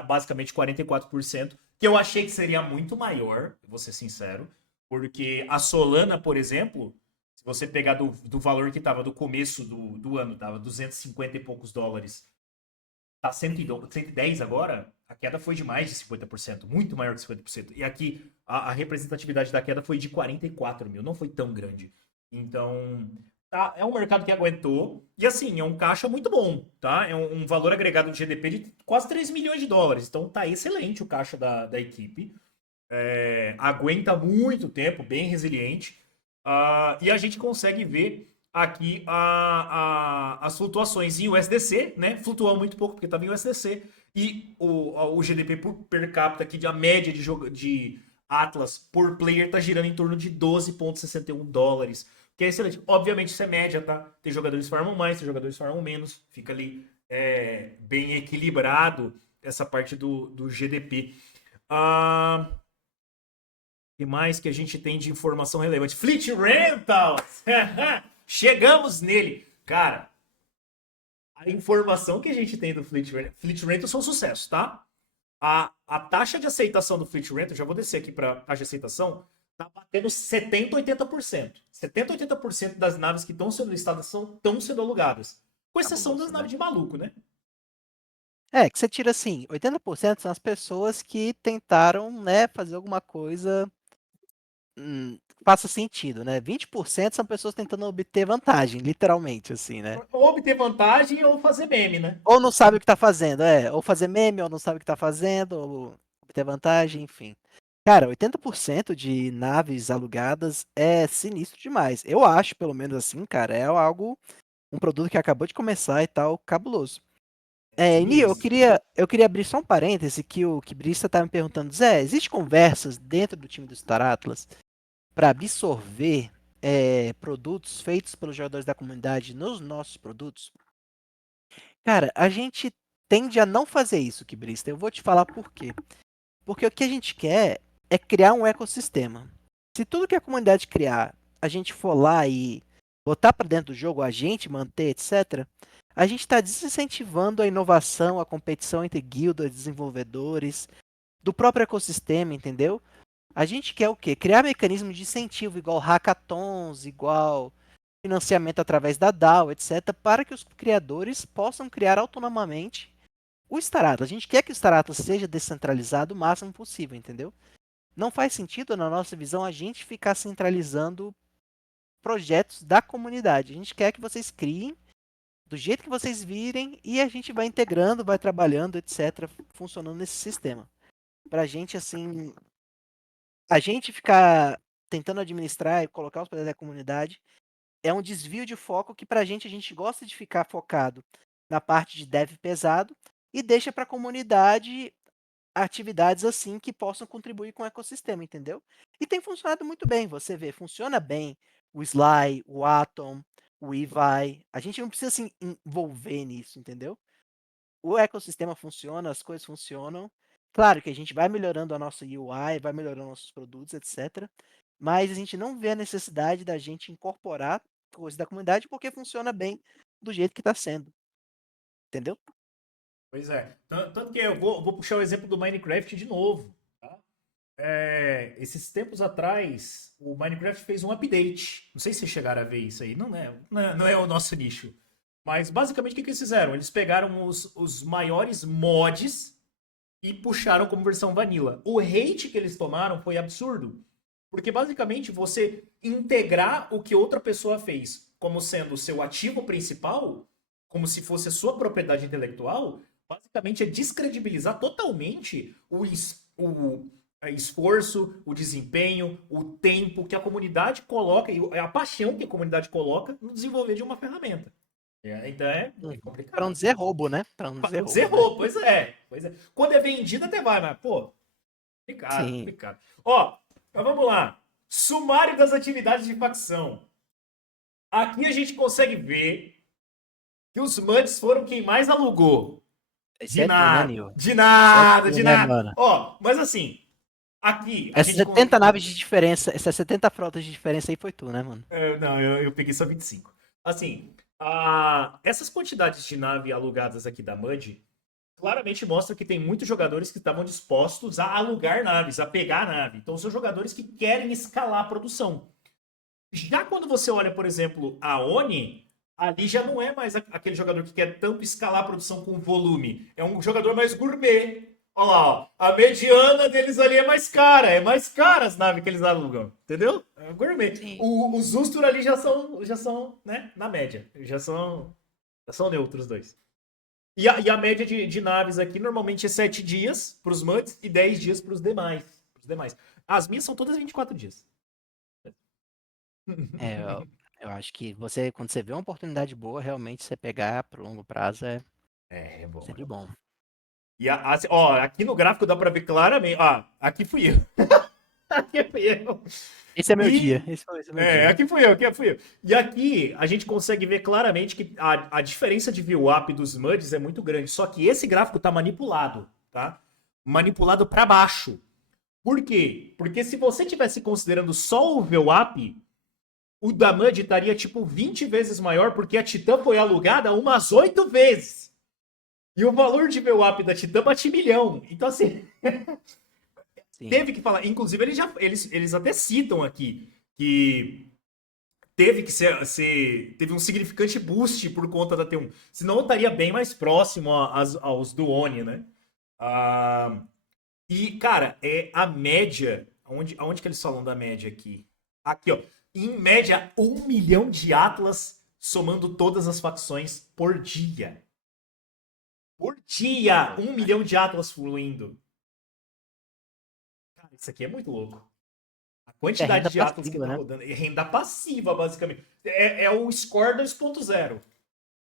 basicamente 44%, que eu achei que seria muito maior, vou ser sincero, porque a Solana, por exemplo, se você pegar do valor que estava do começo do ano, tava 250 e poucos dólares, tá 110 agora, a queda foi de mais de 50%, muito maior que 50%. E aqui a representatividade da queda foi de 44 mil, não foi tão grande. Então, tá, é um mercado que aguentou. E assim, é um caixa muito bom, tá? É um valor agregado de GDP de quase 3 milhões de dólares. Então tá excelente o caixa da equipe. Aguenta muito tempo, bem resiliente. E a gente consegue ver aqui as flutuações em USDC, né? Flutuou muito pouco porque estava em USDC. E o GDP por per capita aqui, a média de Atlas por player tá girando em torno de 12,61 dólares. Que é excelente. Obviamente isso é média, tá? Tem jogadores que farmam mais, tem jogadores que farmam menos. Fica ali bem equilibrado essa parte do GDP. Ah, que mais que a gente tem de informação relevante? Fleet Rentals! Chegamos nele! Cara, a informação que a gente tem do Fleet Rentals são um sucesso, tá? A taxa de aceitação do Fleet Rental, já vou descer aqui para taxa de aceitação, tá batendo 70, 80%. 70, 80% das naves que estão sendo listadas estão sendo alugadas. Com exceção das Cabuloso, naves né? de maluco, né? É, que você tira assim, 80% são as pessoas que tentaram, né, fazer alguma coisa que faça sentido, né? 20% são pessoas tentando obter vantagem, literalmente, assim, né? Ou obter vantagem ou fazer meme, né? Ou não sabe o que tá fazendo, ou fazer meme, ou não sabe o que tá fazendo, ou obter vantagem, enfim. Cara, 80% de naves alugadas é sinistro demais. Eu acho, pelo menos assim, cara, é algo, um produto que acabou de começar e tal, cabuloso. Nil, eu Sinistro. queria abrir só um parêntese que o Kibrista tá me perguntando, Zé, existe conversas dentro do time do Star Atlas para absorver produtos feitos pelos jogadores da comunidade nos nossos produtos? Cara, a gente tende a não fazer isso, Kibrista. Eu vou te falar por quê. Porque o que a gente quer é criar um ecossistema. Se tudo que a comunidade criar, a gente for lá e botar para dentro do jogo, a gente manter, etc., a gente está desincentivando a inovação, a competição entre guildas, desenvolvedores, do próprio ecossistema, entendeu? A gente quer o quê? Criar mecanismos de incentivo, igual hackathons, igual financiamento através da DAO, etc., para que os criadores possam criar autonomamente o Star Atlas. A gente quer que o Star Atlas seja descentralizado o máximo possível, entendeu? Não faz sentido, na nossa visão, a gente ficar centralizando projetos da comunidade. A gente quer que vocês criem do jeito que vocês virem e a gente vai integrando, vai trabalhando, etc., funcionando nesse sistema. Pra gente, assim, a gente ficar tentando administrar e colocar os projetos da comunidade é um desvio de foco que pra gente, a gente gosta de ficar focado na parte de dev pesado e deixa para a comunidade atividades assim que possam contribuir com o ecossistema, entendeu? E tem funcionado muito bem, você vê, funciona bem o Sly, o Atom, o Evi. A gente não precisa se envolver nisso, entendeu? O ecossistema funciona, as coisas funcionam. Claro que a gente vai melhorando a nossa UI, vai melhorando nossos produtos, etc. Mas a gente não vê a necessidade da gente incorporar coisas da comunidade porque funciona bem do jeito que está sendo, entendeu? Pois é. Tanto que eu vou puxar o exemplo do Minecraft de novo. Tá? Esses tempos atrás, o Minecraft fez um update. Não sei se vocês chegaram a ver isso aí. Não é o nosso nicho. Mas basicamente o que eles fizeram? Eles pegaram os maiores mods e puxaram como versão vanilla. O hate que eles tomaram foi absurdo. Porque basicamente você integrar o que outra pessoa fez como sendo o seu ativo principal, como se fosse a sua propriedade intelectual, basicamente é descredibilizar totalmente esforço, o desempenho, o tempo que a comunidade coloca, e a paixão que a comunidade coloca no desenvolver de uma ferramenta. Então é Pra não complicado. dizer roubo, né? Pra não Pra dizer não dizer roubo, né? roubo, pois é. Pois é. Quando é vendido até vai, mas, pô, complicado, Sim. complicado. Ó, mas vamos lá. Sumário das atividades de facção. Aqui a gente consegue ver que os MUDs foram quem mais alugou. Isso De é tu, né, nada, Nil? de Isso é nada, tu, de né, nada. mano? Ó, mas assim, aqui a Essas gente. 70 naves de diferença, essas 70 frotas de diferença aí foi tu, né, mano? Não, eu peguei só 25. Assim, essas quantidades de nave alugadas aqui da MUD claramente mostram que tem muitos jogadores que estavam dispostos a alugar naves, a pegar a nave. Então são jogadores que querem escalar a produção. Já quando você olha, por exemplo, a Oni, ali já não é mais aquele jogador que quer tanto escalar a produção com volume. É um jogador mais gourmet. Olha lá, ó. A mediana deles ali é mais cara as naves que eles alugam, entendeu? É gourmet. Sim. Os Ustur ali já são, né, na média. Já são neutros os dois. E a média de naves aqui normalmente é 7 dias para os MUDs e 10 dias para os demais. As minhas são todas 24 dias. É, eu acho que você, quando você vê uma oportunidade boa, realmente você pegar pro longo prazo é É bom. sempre bom. E ó, aqui no gráfico dá pra ver claramente. Ó, aqui fui eu. Aqui fui eu. Esse é meu dia. E. Esse é meu dia. Aqui fui eu. E aqui a gente consegue ver claramente que a diferença de view-up dos MUDs é muito grande. Só que esse gráfico tá manipulado, tá? Manipulado pra baixo. Por quê? Porque se você tivesse considerando só o view-up, o da MUD estaria tipo 20 vezes maior, porque a Titã foi alugada umas 8 vezes. E o valor de VWAP da Titã bate milhão. Então, assim, Sim. teve que falar. Inclusive, eles até citam aqui que teve que teve um significante boost por conta da T1. Senão estaria bem mais próximo aos do Oni, né? E, cara, é a média. Aonde que eles falam da média aqui? Aqui, ó. Em média, 1 milhão de Atlas somando todas as facções por dia. Por dia! 1 milhão de Atlas fluindo. Cara, isso aqui é muito louco. A É quantidade renda de Atlas que passiva, tá né? rodando. É renda passiva, basicamente. É o Score 2.0.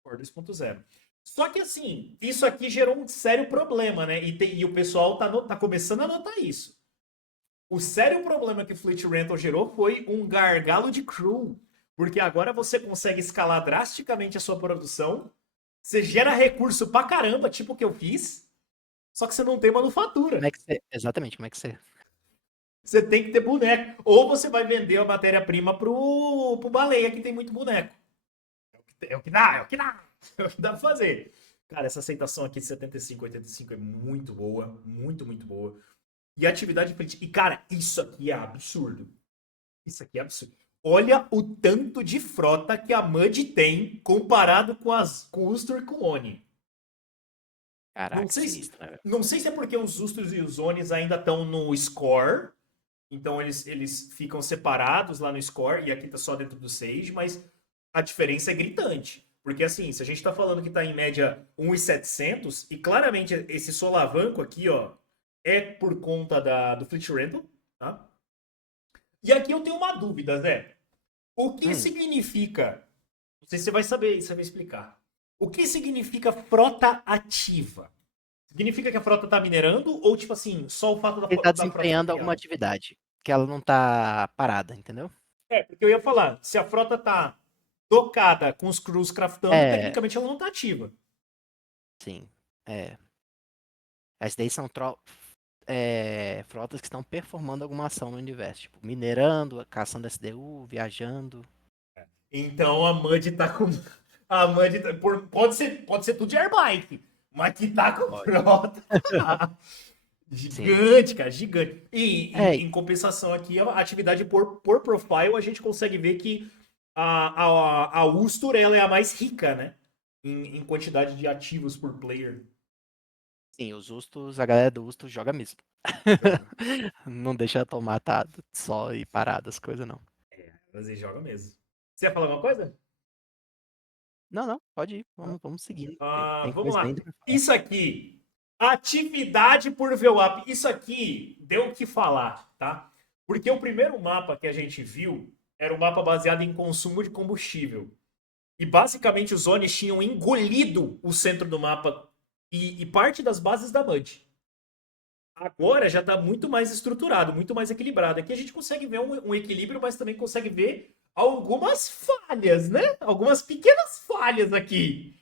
Score 2.0. Só que assim, isso aqui gerou um sério problema, né? E o pessoal tá começando a notar isso. O sério problema que o Fleet Rental gerou foi um gargalo de crew. Porque agora você consegue escalar drasticamente a sua produção. Você gera recurso pra caramba, tipo o que eu fiz. Só que você não tem manufatura. Exatamente, como é que você. Você tem que ter boneco. Ou você vai vender a matéria-prima pro baleia, que tem muito boneco. É o que dá, é o que dá. É o que dá pra fazer. Cara, essa aceitação aqui de 75, 85 é muito boa. Muito, muito boa. E a atividade frente. E, cara, isso aqui é absurdo. Isso aqui é absurdo. Olha o tanto de frota que a MUD tem comparado com o Ustur e com o Oni. Não Caraca, sei se, sinistro, né? não sei se é porque os Usturs e os Onis ainda estão no score. Então eles ficam separados lá no score e aqui tá só dentro do Sage, mas a diferença é gritante. Porque assim, se a gente tá falando que tá em média 1.700 e claramente esse solavanco aqui, ó, é por conta do Fleet Rental, tá? E aqui eu tenho uma dúvida, Zé. O que significa? Não sei se você vai saber explicar. O que significa frota ativa? Significa que a frota tá minerando ou tipo assim, só o fato Ele tá da frota estar desempenhando alguma criada? atividade, que ela não tá parada, entendeu? Porque eu ia falar, se a frota tá docada com os crews craftando, É, tecnicamente ela não tá ativa. sim. É. Essas daí são frotas que estão performando alguma ação no universo, tipo, minerando, caçando SDU, viajando. Então a MUD tá com. A MUD pode ser tudo de Airbike, mas que tá com Pode. frota. Sim. Gigante, cara, gigante. E É, em compensação aqui, a atividade por profile, a gente consegue ver que a Ustur ela é a mais rica, né? Em quantidade de ativos por player. sim, os Ustos, a galera do Usto joga mesmo. Não deixa tomar tá só e parado as coisas, não. Mas ele joga mesmo. Você ia falar alguma coisa? Não, não, pode ir. Vamos seguindo. Tem Vamos coisa lá. ainda pra falar. Isso aqui Atividade por VWAP. Isso aqui deu o que falar, tá? Porque o primeiro mapa que a gente viu era um mapa baseado em consumo de combustível. E basicamente os Zones tinham engolido o centro do mapa e parte das bases da MUD. Agora já está muito mais estruturado, muito mais equilibrado. Aqui a gente consegue ver um equilíbrio, mas também consegue ver algumas falhas, né? Algumas pequenas falhas aqui.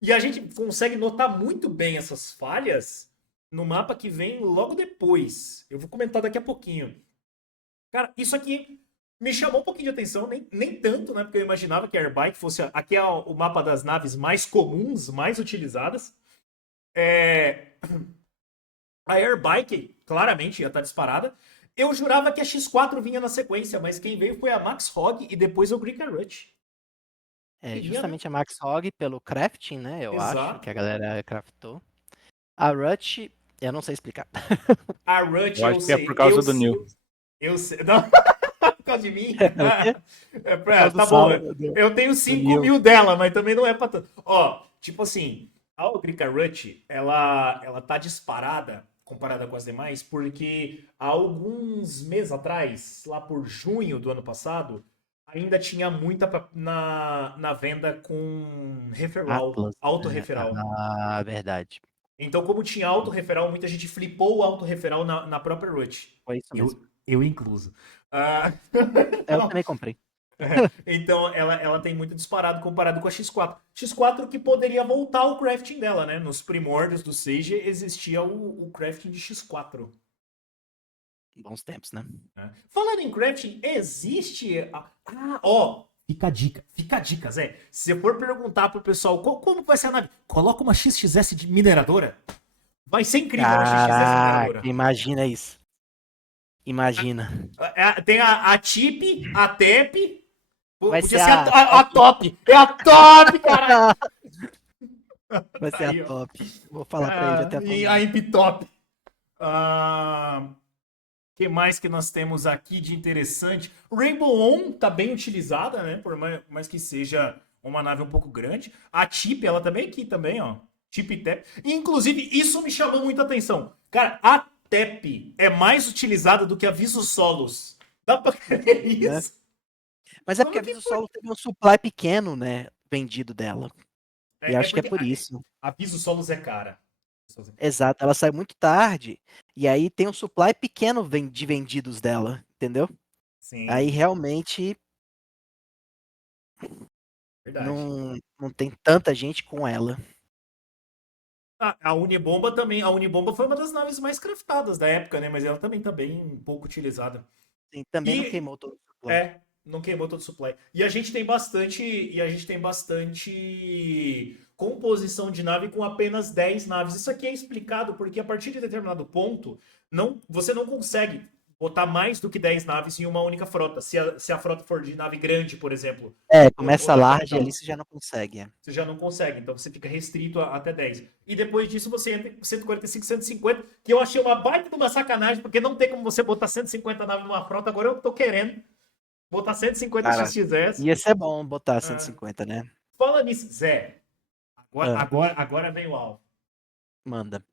E a gente consegue notar muito bem essas falhas no mapa que vem logo depois. Eu vou comentar daqui a pouquinho. Cara, isso aqui me chamou um pouquinho de atenção, nem tanto, né? Porque eu imaginava que a Airbike fosse... Aqui é o mapa das naves mais comuns, mais utilizadas. A Airbike, claramente, ia estar disparada. Eu jurava que a X4 vinha na sequência, mas quem veio foi a Max Hog e depois o Greek Rush. Justamente a Max Hog pelo crafting, né? Eu acho que a Exato. galera craftou. A Rush, eu não sei explicar. A Rush, Eu eu acho que é sei. por causa do Neil. Eu sei. Não, por causa de mim? O quê? causa Tá do bom. Saulo, Eu tenho 5 mil dela, mas também não é pra tanto. Ó, tipo assim, a Greek Rush, ela tá disparada comparada com as demais, porque há alguns meses atrás, lá por junho do ano passado, ainda tinha muita na venda com referral, Atlas. auto-referral. Verdade. Então, como tinha auto-referral, muita gente flipou o auto-referral na própria Rush. Foi isso mesmo. Eu incluso. Ah, Eu também comprei. então, ela tem muito disparado comparado com a X4. X4 que poderia voltar o crafting dela, né? Nos primórdios do Sage existia o crafting de X4. Bons tempos, né? Falando em crafting, existe... Fica a dica, Zé. Se você for perguntar pro pessoal como vai ser a nave, coloca uma XXS de mineradora. Vai ser incrível uma XXS mineradora. Imagina isso. Imagina. Tem a TIP, a TEP. Vai Podia ser ser a top. É a top, cara. Vai ser Aí, a ó. top. Vou falar pra ele até E a Imp Top. Que mais que nós temos aqui de interessante? Rainbow On tá bem utilizada, né? Por mais que seja uma nave um pouco grande. A TIP, ela também aqui também, ó. TIP e TEP. E, inclusive, isso me chamou muita atenção. Cara, a TEP é mais utilizada do que a Viso Solos. Dá pra crer isso? Mas é porque a Viso Solo teve um supply pequeno, né? Vendido dela. E acho que é por isso. A Viso Solos é cara. Exato, ela sai muito tarde. E aí tem um supply pequeno de vendidos dela, entendeu? Sim. Aí realmente não tem tanta gente com ela. A Unibomba também. A Unibomba foi uma das naves mais craftadas da época, né? Mas ela também tá bem pouco utilizada. Sim, também não queimou todo o supply. Não queimou todo o supply. E a gente tem bastante composição de nave com apenas 10 naves. Isso aqui é explicado porque a partir de determinado ponto, você não consegue botar mais do que 10 naves em uma única frota. Se a frota for de nave grande, por exemplo. Começa large ali, você já não consegue. Você já não consegue, então você fica restrito até 10. E depois disso você entra em 145, 150, que eu achei uma baita de uma sacanagem, porque não tem como você botar 150 naves numa frota. Agora eu tô querendo botar 150 XXS. Ia ser bom botar 150, né? Fala nisso, Zé. Agora vem o alvo. Manda.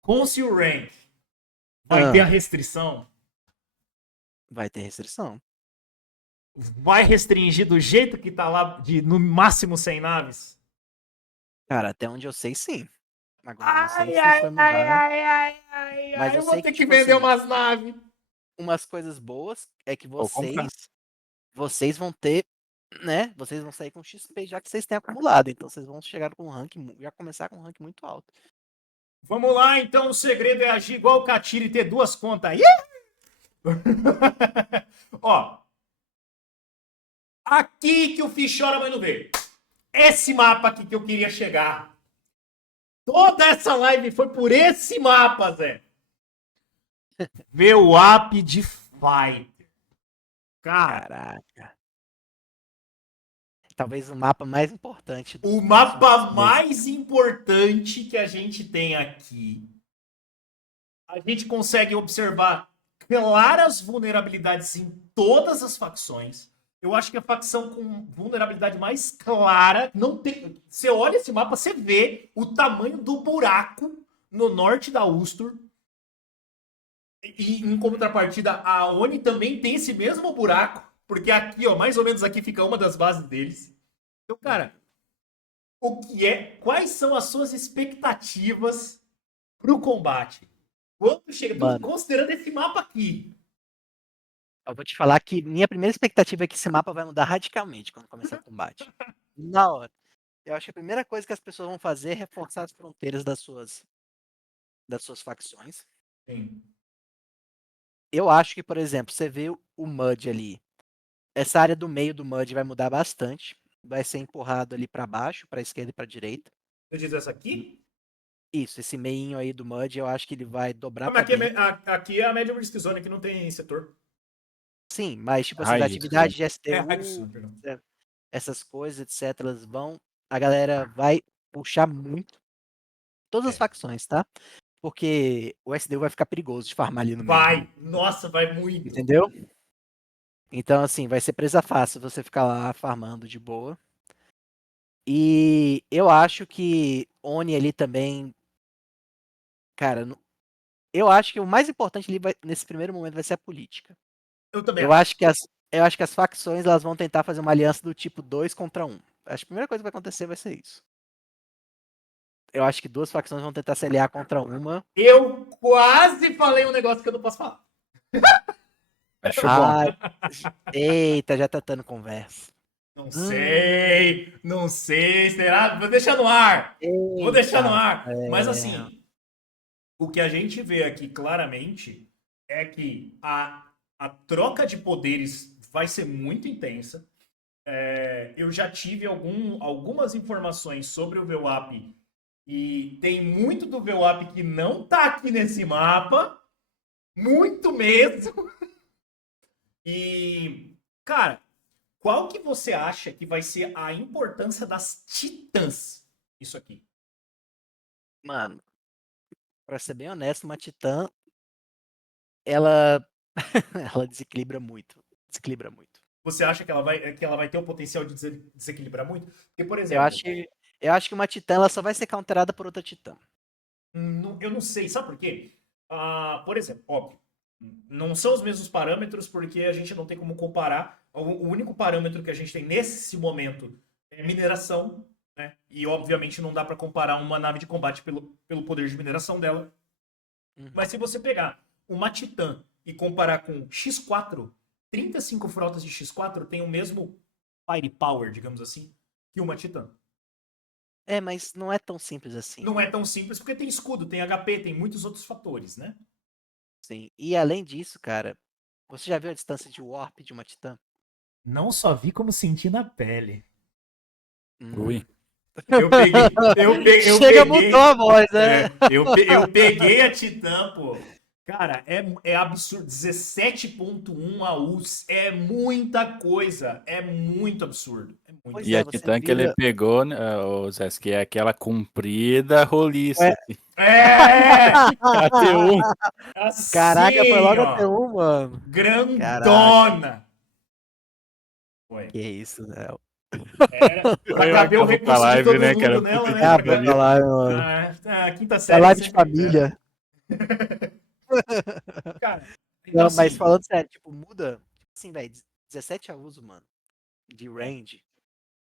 Consul Rank. Vai ter a restrição? Vai ter restrição. Vai restringir do jeito que tá lá, no máximo 100 naves? Cara, até onde eu sei, sim. Agora não sei se foi mudar. Mas eu vou ter que tipo vender assim, umas naves. Umas coisas boas é que vocês vão ter, né? Vocês vão sair com XP já que vocês têm acumulado. Então vocês vão chegar com um rank, já começar com um rank muito alto. Vamos lá, então o segredo é agir igual o Katira e ter 2 contas aí. Ó. Aqui que o Fish chora, mas não vê. Esse mapa aqui que eu queria chegar. Toda essa live foi por esse mapa, Zé. VWAP de Fighter. Caraca. Talvez o mapa mais importante. O mapa mais importante que a gente tem aqui. A gente consegue observar claras vulnerabilidades em todas as facções. Eu acho que a facção com vulnerabilidade mais clara não tem. Você olha esse mapa, você vê o tamanho do buraco no norte da Ustur. E em contrapartida, a Oni também tem esse mesmo buraco. Porque aqui, ó, mais ou menos aqui fica uma das bases deles. Então, cara, quais são as suas expectativas pro combate? Quando chega, Mano, considerando esse mapa aqui. eu vou te falar que minha primeira expectativa é que esse mapa vai mudar radicalmente quando começar o combate. Na hora. Eu acho que a primeira coisa que as pessoas vão fazer é reforçar as fronteiras das suas facções. Sim. Eu acho que, por exemplo, você vê o Mud ali. Essa área do meio do Mud vai mudar bastante. Vai ser empurrado ali pra baixo, pra esquerda e pra direita. Eu diz essa aqui? Isso, esse meinho aí do Mud, eu acho que ele vai dobrar Ah, mas pra aqui dentro. aqui é a Medium Risk Zone, aqui não tem setor. Sim, mas tipo assim, da Raiz, atividade de É, High STU, perdão. essas coisas, etc, elas vão, a galera vai puxar muito todas as É. facções, tá? Porque o SDU vai ficar perigoso de farmar ali no meio, Vai! Nossa, vai muito! entendeu? Então, assim, vai ser presa fácil você ficar lá farmando de boa. E eu acho que Oni ali também, cara, eu acho que o mais importante ali nesse primeiro momento vai ser a política. Eu também Eu acho. acho que as facções elas vão tentar fazer uma aliança do tipo 2 contra 1. Acho que a primeira coisa que vai acontecer vai ser isso. Eu acho que duas facções vão tentar se aliar contra uma. Eu quase falei um negócio que eu não posso falar. Acho bom. Ah, eita, já tá dando conversa. Não sei, será? Vou deixar no ar. Vou deixar no Eita, ar. Mas é, assim, o que a gente vê aqui claramente é que a troca de poderes vai ser muito intensa. Eu já tive algumas informações sobre o VWAP e tem muito do VWAP que não tá aqui nesse mapa. Muito mesmo. E, cara, qual que você acha que vai ser a importância das titãs? Isso aqui. mano, pra ser bem honesto, uma titã, ela ela desequilibra muito. Desequilibra muito. Você acha que ela vai ter o potencial de desequilibrar muito? Porque, por Eu exemplo, acho que, eu acho que uma titã ela só vai ser counterada por outra titã. eu não sei, sabe por quê? Por exemplo, óbvio, não são os mesmos parâmetros porque a gente não tem como comparar. O único parâmetro que a gente tem nesse momento é mineração, né? E obviamente não dá para comparar uma nave de combate pelo poder de mineração dela. Uhum. Mas se você pegar uma Titã e comparar com X4, 35 frotas de X4 tem o mesmo firepower, digamos assim, que uma Titã. É, mas não é tão simples assim. Não é tão simples porque tem escudo, tem HP, tem muitos outros fatores, né? Sim. E além disso, cara, você já viu a distância de warp de uma titã? Não só vi como senti na pele. Ui. Eu Chega, mudou peguei, a voz, né? eu peguei a Titã, pô. Cara, é absurdo. 17.1 AUs é muita coisa. É muito absurdo. É muito Pois E é, a você Titã que ele vira. pegou, né, ô Zé, que é aquela comprida roliça. É. Assim. É! A T1. Caraca, foi Assim, logo a ó. T1, mano. Caraca, Grandona. Foi. que isso, né? Acabei Acabou com a recurso de live, todo né? Que mundo era nela, puta né? de É a família. lá, mano. A quinta É série live de sempre pega. família. Cara, então Não, mas assim, falando sério, tipo, muda. Assim, velho, 17 a uso, mano, de é. range.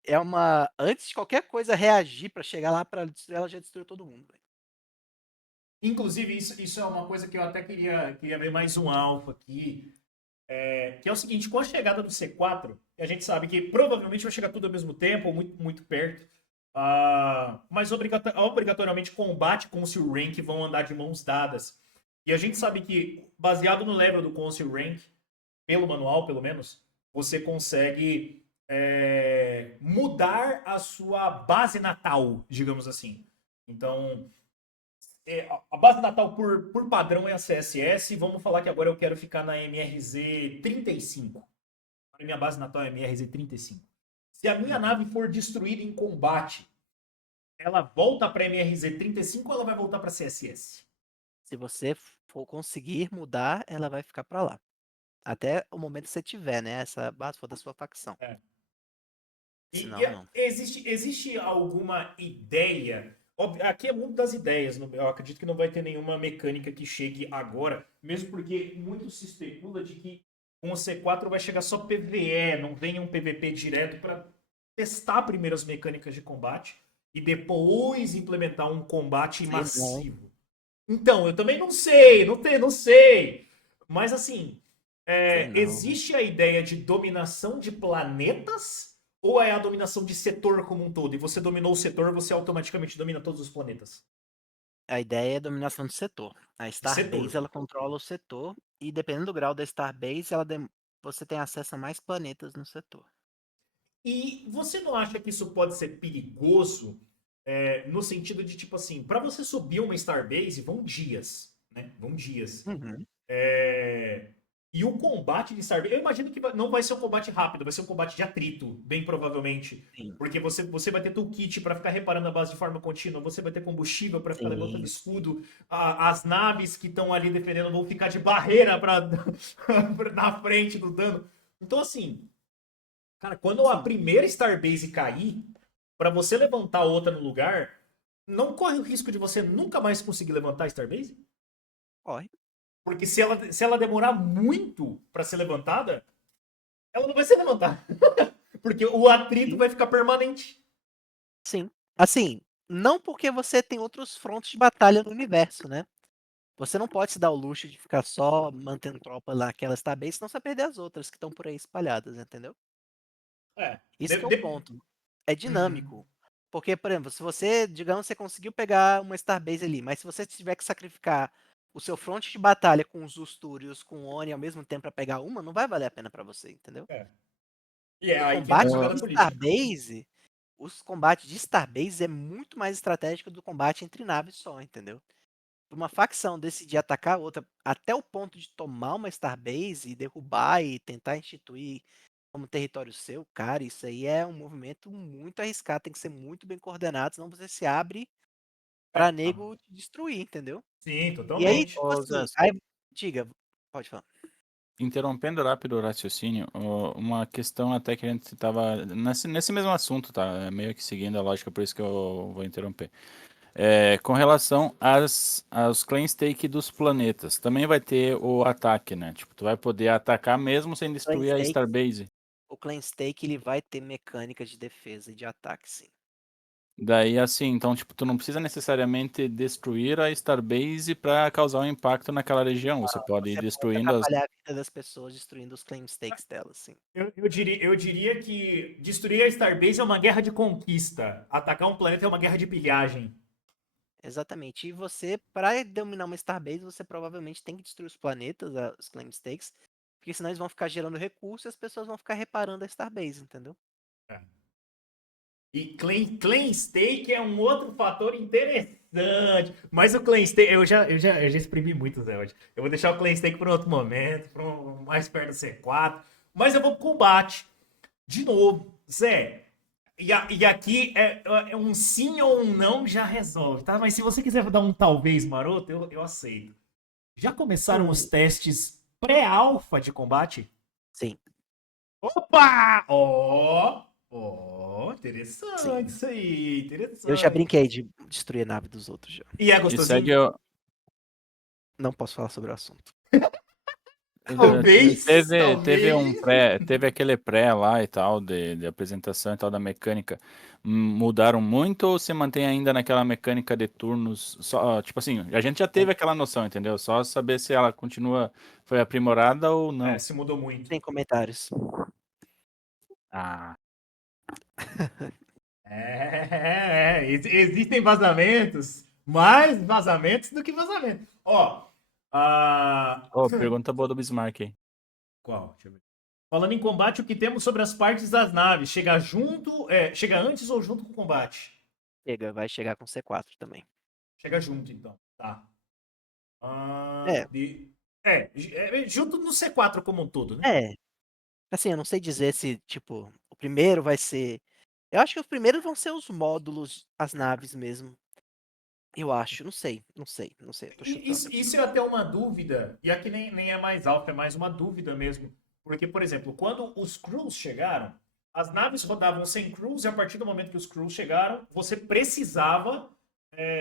É uma. Antes de qualquer coisa reagir pra chegar lá pra destruir, ela já destruiu todo mundo, velho. Inclusive, isso é uma coisa que eu até queria ver mais um alfa aqui. Que é o seguinte, com a chegada do C4, a gente sabe que provavelmente vai chegar tudo ao mesmo tempo, ou muito, muito perto. Mas obrigatoriamente combate com o Rank vão andar de mãos dadas. E a gente sabe que, baseado no level do Council Rank, pelo manual pelo menos, você consegue mudar a sua base natal, digamos assim. Então, a base natal por padrão é a CSS. Vamos falar que agora eu quero ficar na MRZ 35. A minha base natal é MRZ 35. Se a minha nave for destruída em combate, ela volta para MRZ 35 ou ela vai voltar para CSS? Se você for conseguir mudar, ela vai ficar pra lá. Até o momento que você tiver, né? Essa base for da sua facção. É. Senão, não. Existe alguma ideia Aqui é mundo das ideias. Eu acredito que não vai ter nenhuma mecânica que chegue agora, mesmo porque muito se especula de que com o C4 vai chegar só PvE, não vem um PvP direto para testar primeiro as mecânicas de combate e depois implementar um combate Sei não, massivo. Então, eu também não sei, não sei. Mas assim, sei não. existe a ideia de dominação de planetas ou é a dominação de setor como um todo? E você dominou o setor, você automaticamente domina todos os planetas? A ideia é dominação do setor. A De setor. Starbase ela controla o setor e dependendo do grau da Starbase, você tem acesso a mais planetas no setor. E você não acha que isso pode ser perigoso no sentido de, tipo assim, para você subir uma Starbase vão dias, né? Vão dias. Uhum. É, E o combate de Starbase, eu imagino que não vai ser um combate rápido, vai ser um combate de atrito, bem provavelmente. Sim, Porque você vai ter toolkit para ficar reparando a base de forma contínua, você vai ter combustível para ficar levantando sim, sim. escudo, as naves que estão ali defendendo vão ficar de barreira para na frente do dano. Então, assim, cara, quando a Sim, primeira Starbase cair, para você levantar outra no lugar, não corre o risco de você nunca mais conseguir levantar a Starbase? corre. Porque se ela demorar muito para ser levantada, ela não vai ser levantada. Porque o atrito Sim, vai ficar permanente. sim. Assim, não porque você tem outros frontes de batalha no universo, né? Você não pode se dar o luxo de ficar só mantendo tropa lá naquela Starbase, senão você vai perder as outras que estão por aí espalhadas, entendeu? É. Isso que é o ponto. É Uhum. dinâmico. Porque, por exemplo, se você, digamos, você conseguiu pegar uma Starbase ali, mas se você tiver que sacrificar o seu fronte de batalha com os Ustúrios, com o Oni ao mesmo tempo para pegar uma, não vai valer a pena para você, entendeu? É. E é O aí que entra a combate jogada de política. Starbase, os combates de Starbase é muito mais estratégico do combate entre naves só, entendeu? Uma facção decidir atacar a outra até o ponto de tomar uma Starbase e derrubar e tentar instituir como território seu, cara, isso aí é um movimento muito arriscado, tem que ser muito bem coordenado, senão você se abre pra Não. nego te destruir, entendeu? Sim, E aí, totalmente. tipo Zé, assim, aí, diga, pode falar. interrompendo rápido o raciocínio, uma questão até que a gente estava nesse mesmo assunto, tá? É meio que seguindo a lógica, por isso que eu vou interromper. Com relação aos claim stake dos planetas, também vai ter o ataque, né? Tipo, tu vai poder atacar mesmo sem Clan destruir a Stake, Starbase. o Clan Stake ele vai ter mecânicas de defesa e de ataque, sim. Daí, assim, então, tipo, tu não precisa necessariamente destruir a Starbase para causar um impacto naquela região. Você pode ir Você pode destruindo as. atrapalhar a vida das pessoas destruindo os claim stakes delas, sim. Eu diria que destruir a Starbase é uma guerra de conquista. Atacar um planeta é uma guerra de pilhagem. Exatamente. E você, para dominar uma Starbase, você provavelmente tem que destruir os planetas, os claim stakes, porque senão eles vão ficar gerando recursos e as pessoas vão ficar reparando a Starbase, entendeu? É. E Clan Stake é um outro fator interessante. Mas o Clan Stake, eu já exprimi muito, Zé, hoje. Eu vou deixar o Clan Stake para outro momento, para mais perto do C4. Mas eu vou pro combate. De novo, Zé. E aqui é um sim ou um não já resolve, tá? Mas se você quiser dar um talvez maroto, eu aceito. Já começaram os Hum, testes pré-alfa de combate? sim, Opa! Ó, interessante sim. isso aí, Eu já interessante. brinquei de destruir a nave dos outros já. E é E gostosinho? segue. Não posso falar sobre o assunto. Talvez, Teve um talvez. pré, teve aquele pré lá e tal, de apresentação e tal da mecânica. Mudaram muito ou se mantém ainda naquela mecânica de turnos? Só, tipo assim, a gente já Sem, teve aquela noção, entendeu? Só saber se ela continua, foi aprimorada ou É, não. se mudou muito. sem comentários. Ah, Existem vazamentos, mais vazamentos do que vazamentos. Ó, ah, oh, pergunta boa do Bismarck aí. qual? Deixa eu ver. Falando em combate, o que temos sobre as partes das naves? Chega antes ou junto com o combate? Chega, vai chegar com C4 também. Chega junto, então. Tá. Ah, É, junto no C4 como um todo, né? é. Assim, eu não sei dizer se, tipo, o primeiro vai ser. Eu acho que os primeiros vão ser os módulos, as naves mesmo. Eu acho, não sei, eu tô Isso, chutando aqui. isso é até uma dúvida, e aqui nem é mais alfa, é mais uma dúvida mesmo. Porque, por exemplo, quando os crews chegaram, as naves rodavam sem crews, e a partir do momento que os crews chegaram, você precisava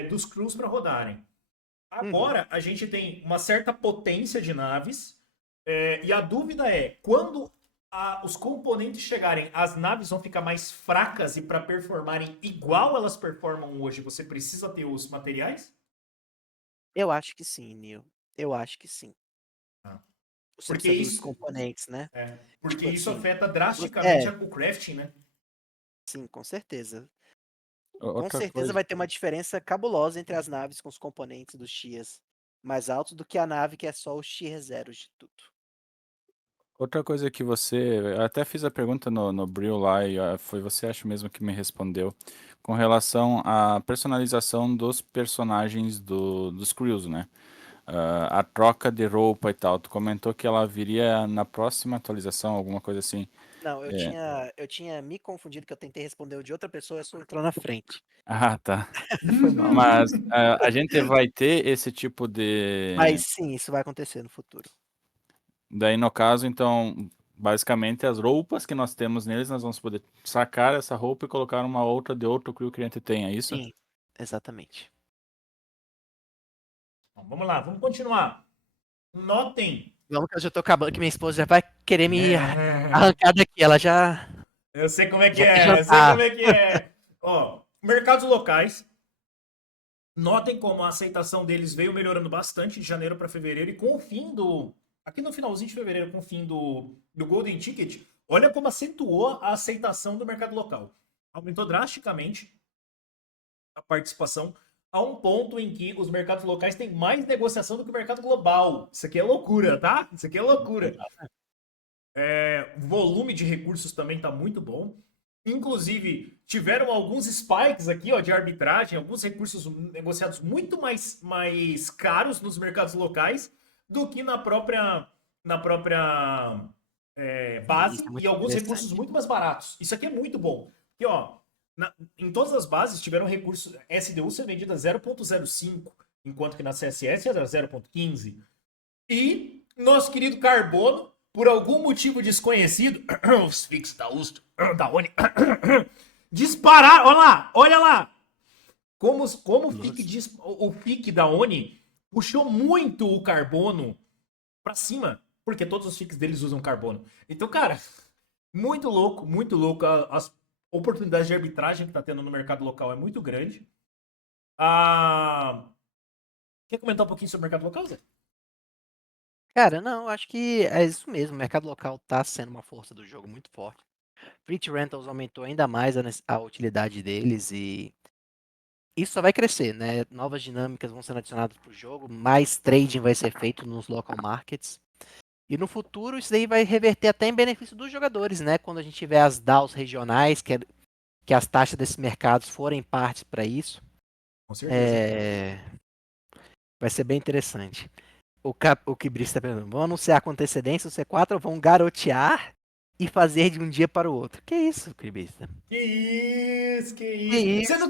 dos crews para rodarem. Uhum. Agora a gente tem uma certa potência de naves, e a dúvida é, quando os componentes chegarem, as naves vão ficar mais fracas e para performarem igual elas performam hoje, você precisa ter os materiais? Eu acho que sim, Neil. Eu acho que sim. Ah. Você Porque precisa dos isso, componentes, né? porque Tipo isso assim, afeta drasticamente é, o crafting, né? sim, com certeza. Com Outra certeza coisa, vai ter uma diferença cabulosa entre as naves com os componentes dos tiers mais altos do que a nave que é só os tier zeros de tudo. outra coisa que você. Eu até fiz a pergunta no Brill lá e foi você, acho mesmo, que me respondeu. Com relação à personalização dos personagens dos crews, né? A troca de roupa e tal. Tu comentou que ela viria na próxima atualização, alguma coisa assim. Não, eu É. tinha me confundido que eu tentei responder o de outra pessoa e só entrou na frente. Ah, tá. Foi mal. Mas a gente vai ter esse tipo de. Mas sim, isso vai acontecer no futuro. Daí, no caso, então, basicamente, as roupas que nós temos neles, nós vamos poder sacar essa roupa e colocar uma outra de outro crew que a gente tem, é isso? Sim, exatamente. Bom, vamos lá, vamos continuar. Notem. Vamos que eu já tô acabando, que minha esposa já vai querer me É, arrancar daqui. Ela já, eu sei como é que já quer é, eu sei jantar. como é que é. Ó, mercados locais. Notem como a aceitação deles veio melhorando bastante de janeiro para fevereiro e com o fim do. Aqui no finalzinho de fevereiro, com o fim do Golden Ticket, olha como acentuou a aceitação do mercado local. Aumentou drasticamente a participação a um ponto em que os mercados locais têm mais negociação do que o mercado global. Isso aqui é loucura, tá? Isso aqui é loucura. O volume de recursos também está muito bom. Inclusive, tiveram alguns spikes aqui ó, de arbitragem, alguns recursos negociados muito mais caros nos mercados locais do que na própria Isso base é e muito alguns recursos interessante. muito mais baratos. Isso aqui é muito bom. Porque, ó, em todas as bases tiveram recursos SDU ser vendido a 0.05, enquanto que na CSS era 0.15. E nosso querido Carbono, por algum motivo desconhecido, os fix da Oni, dispararam, olha lá, como Nossa. o FIC da Oni puxou muito o Carbono pra cima, porque todos os FICs deles usam Carbono. Então, cara, muito louco, as oportunidades de arbitragem que tá tendo no mercado local é muito grande. Ah, quer comentar um pouquinho sobre o mercado local, Zé? Cara, não, acho que é isso mesmo. O mercado local tá sendo uma força do jogo muito forte. Fleet Rentals aumentou ainda mais a utilidade deles e isso só vai crescer, né? Novas dinâmicas vão sendo adicionadas para o jogo, mais trading vai ser feito nos local markets. E no futuro isso daí vai reverter até em benefício dos jogadores, né? Quando a gente tiver as DAOs regionais, que as taxas desses mercados forem partes para isso, Com certeza. é, vai ser bem interessante. O Kibris está perguntando, vão anunciar com antecedência o C4 ou vão garotear e fazer de um dia para o outro? Que isso, Kibris? Que isso, que Que isso. isso?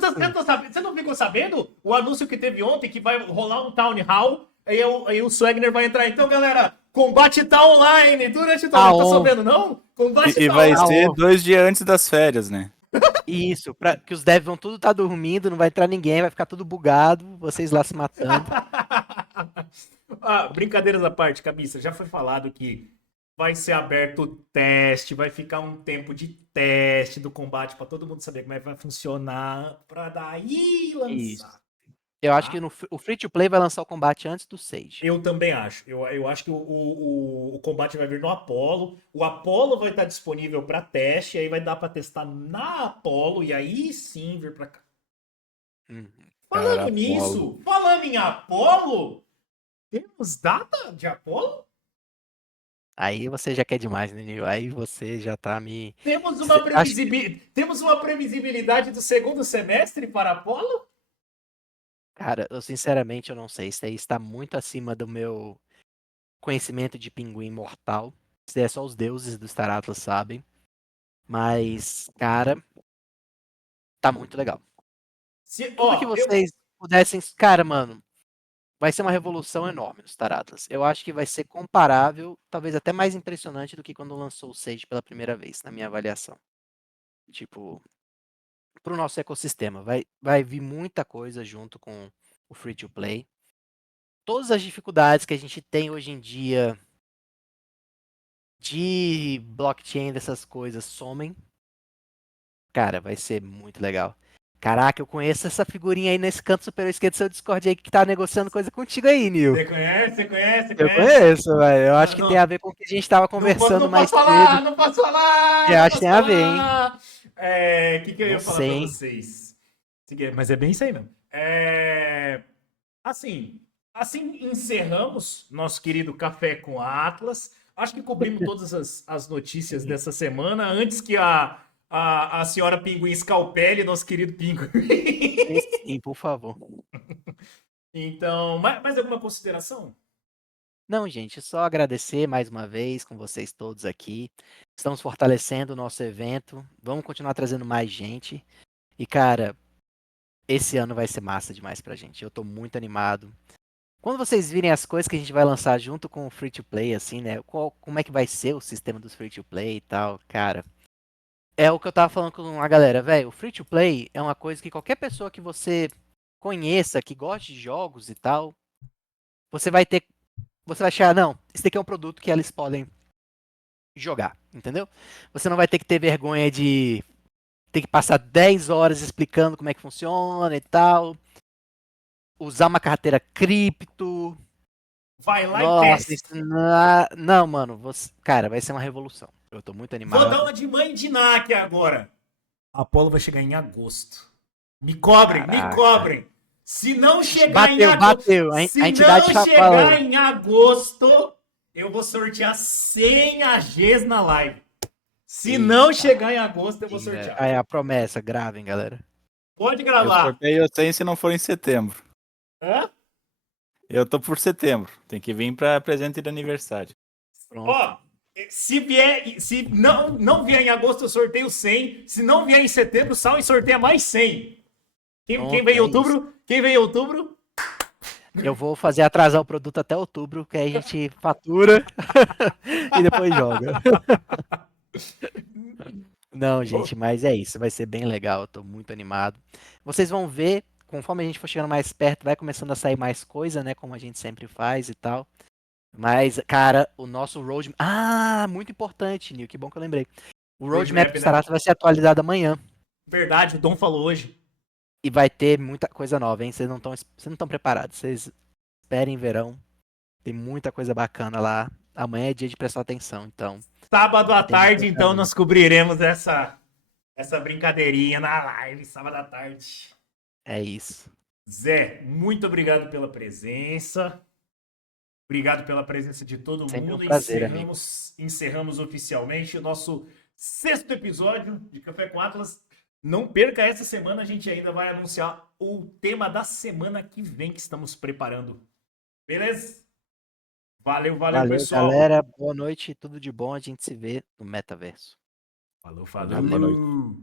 Você não ficou sabendo o anúncio que teve ontem que vai rolar um Town Hall? Aí o Swagner vai entrar. Então, galera, combate tá online durante o Town Hall. Tá Aon, sabendo, não? Combate E tá vai online. ser aon. 2 dias antes das férias, né? Isso, que os devs vão tudo estar dormindo, não vai entrar ninguém, vai ficar tudo bugado, vocês lá se matando. Brincadeiras à parte, Cabeça. Já foi falado que vai ser aberto o teste, vai ficar um tempo de teste do combate para todo mundo saber como é que vai funcionar, para daí Isso. lançar. Eu acho que Tá? o Free to Play vai lançar o combate antes do Sage. Eu também acho. Eu acho que o combate vai vir no Apollo. O Apollo vai estar disponível para teste, aí vai dar para testar na Apollo e aí sim vir para cá. Uhum. Cara, Falando Apolo. nisso, falando em Apollo, temos data de Apollo? Aí você já quer demais, né, Nil? Aí você já tá me. Acho que, Temos uma previsibilidade do segundo semestre para Apollo? cara, eu sinceramente eu não sei. Isso aí está muito acima do meu conhecimento de pinguim mortal. Isso aí é só os deuses do Star Atlas sabem. Mas, cara, tá muito legal. Tudo que vocês pudessem. Cara, mano, vai ser uma revolução enorme no Star Atlas. Eu acho que vai ser comparável, talvez até mais impressionante do que quando lançou o Sage pela primeira vez, na minha avaliação. Tipo, para o nosso ecossistema. Vai vir muita coisa junto com o free to play. Todas as dificuldades que a gente tem hoje em dia de blockchain, dessas coisas, somem. Cara, vai ser muito legal. Caraca, eu conheço essa figurinha aí nesse canto superior esquerdo do seu Discord aí que tá negociando coisa contigo aí, Nil. Você conhece? Você conhece? Você Eu conhece? conheço, velho. Eu acho Não, que tem a ver com o que a gente tava não, conversando não mais posso cedo. falar, não posso falar, Eu não acho que posso tem a ver, hein? falar. O que eu ia Não falar pra sei. vocês? Mas é bem isso aí mesmo. Assim, assim encerramos nosso querido Café com Atlas. Acho que cobrimos todas as notícias dessa semana, antes que a senhora Pinguim escalpele nosso querido Pinguim. Sim, por favor. Então, mais alguma consideração? Não, gente, só agradecer mais uma vez com vocês todos aqui. Estamos fortalecendo o nosso evento. Vamos continuar trazendo mais gente. E, cara, esse ano vai ser massa demais pra gente. Eu tô muito animado. Quando vocês virem as coisas que a gente vai lançar junto com o Free to Play, assim, né? Como é que vai ser o sistema dos Free to Play e tal, cara. É o que eu tava falando com a galera, velho. O Free to Play é uma coisa que qualquer pessoa que você conheça, que goste de jogos e tal, você vai ter. Você vai achar, não, esse daqui é um produto que eles podem jogar, entendeu? Você não vai ter que ter vergonha de ter que passar 10 horas explicando como é que funciona e tal. Usar uma carteira cripto. Vai lá e Nossa, teste. não, mano, cara, vai ser uma revolução. Eu tô muito Vou dar animado. uma de mãe de Ná aqui agora. A Apollo vai chegar em agosto. Me cobrem, me Caraca. cobrem. Se não chegar em Bateu, agosto, bateu. A se entidade não está chegar falando. em agosto, eu vou sortear 100 AGs na live. Se não Eita, chegar em agosto, eu vou sim, velho. sortear. Aí a promessa, gravem, galera. Pode Eu gravar. sorteio 100 se não for em setembro. Hã? Eu tô por setembro. Tem que vir pra presente de aniversário. Pronto. Ó, se não vier em agosto, eu sorteio 100. Se não vier em setembro, o Sal sorteia mais 100. Quem Pronto, vem em é isso. outubro? Quem vem em outubro? Eu vou fazer atrasar o produto até outubro, que aí a gente fatura e depois joga. Não, gente, mas é isso. Vai ser bem legal. Eu tô muito animado. Vocês vão ver, conforme a gente for chegando mais perto, vai começando a sair mais coisa, né? Como a gente sempre faz e tal. Mas, cara, o nosso roadmap. Ah, muito importante, Nil. Que bom que eu lembrei. O roadmap Roadmap, do né? Starata vai ser atualizado amanhã. Verdade, o Dom falou hoje. E vai ter muita coisa nova, hein? Vocês não estão preparados. Vocês esperem verão. Tem muita coisa bacana lá. Amanhã é dia de prestar atenção, então. Sábado à Tem muita tarde, coisa então, nova. nós cobriremos essa brincadeirinha na live, sábado à tarde. É isso. Zé, muito obrigado pela presença. Obrigado pela presença de todo Sempre um mundo. prazer, amigo. Encerramos oficialmente o nosso 6º episódio de Café com Atlas. Não perca, essa semana a gente ainda vai anunciar o tema da semana que vem que estamos preparando. Beleza? Valeu, Valeu, pessoal. galera. Boa noite. Tudo de bom. A gente se vê no metaverso. Falou, Boa noite. falou.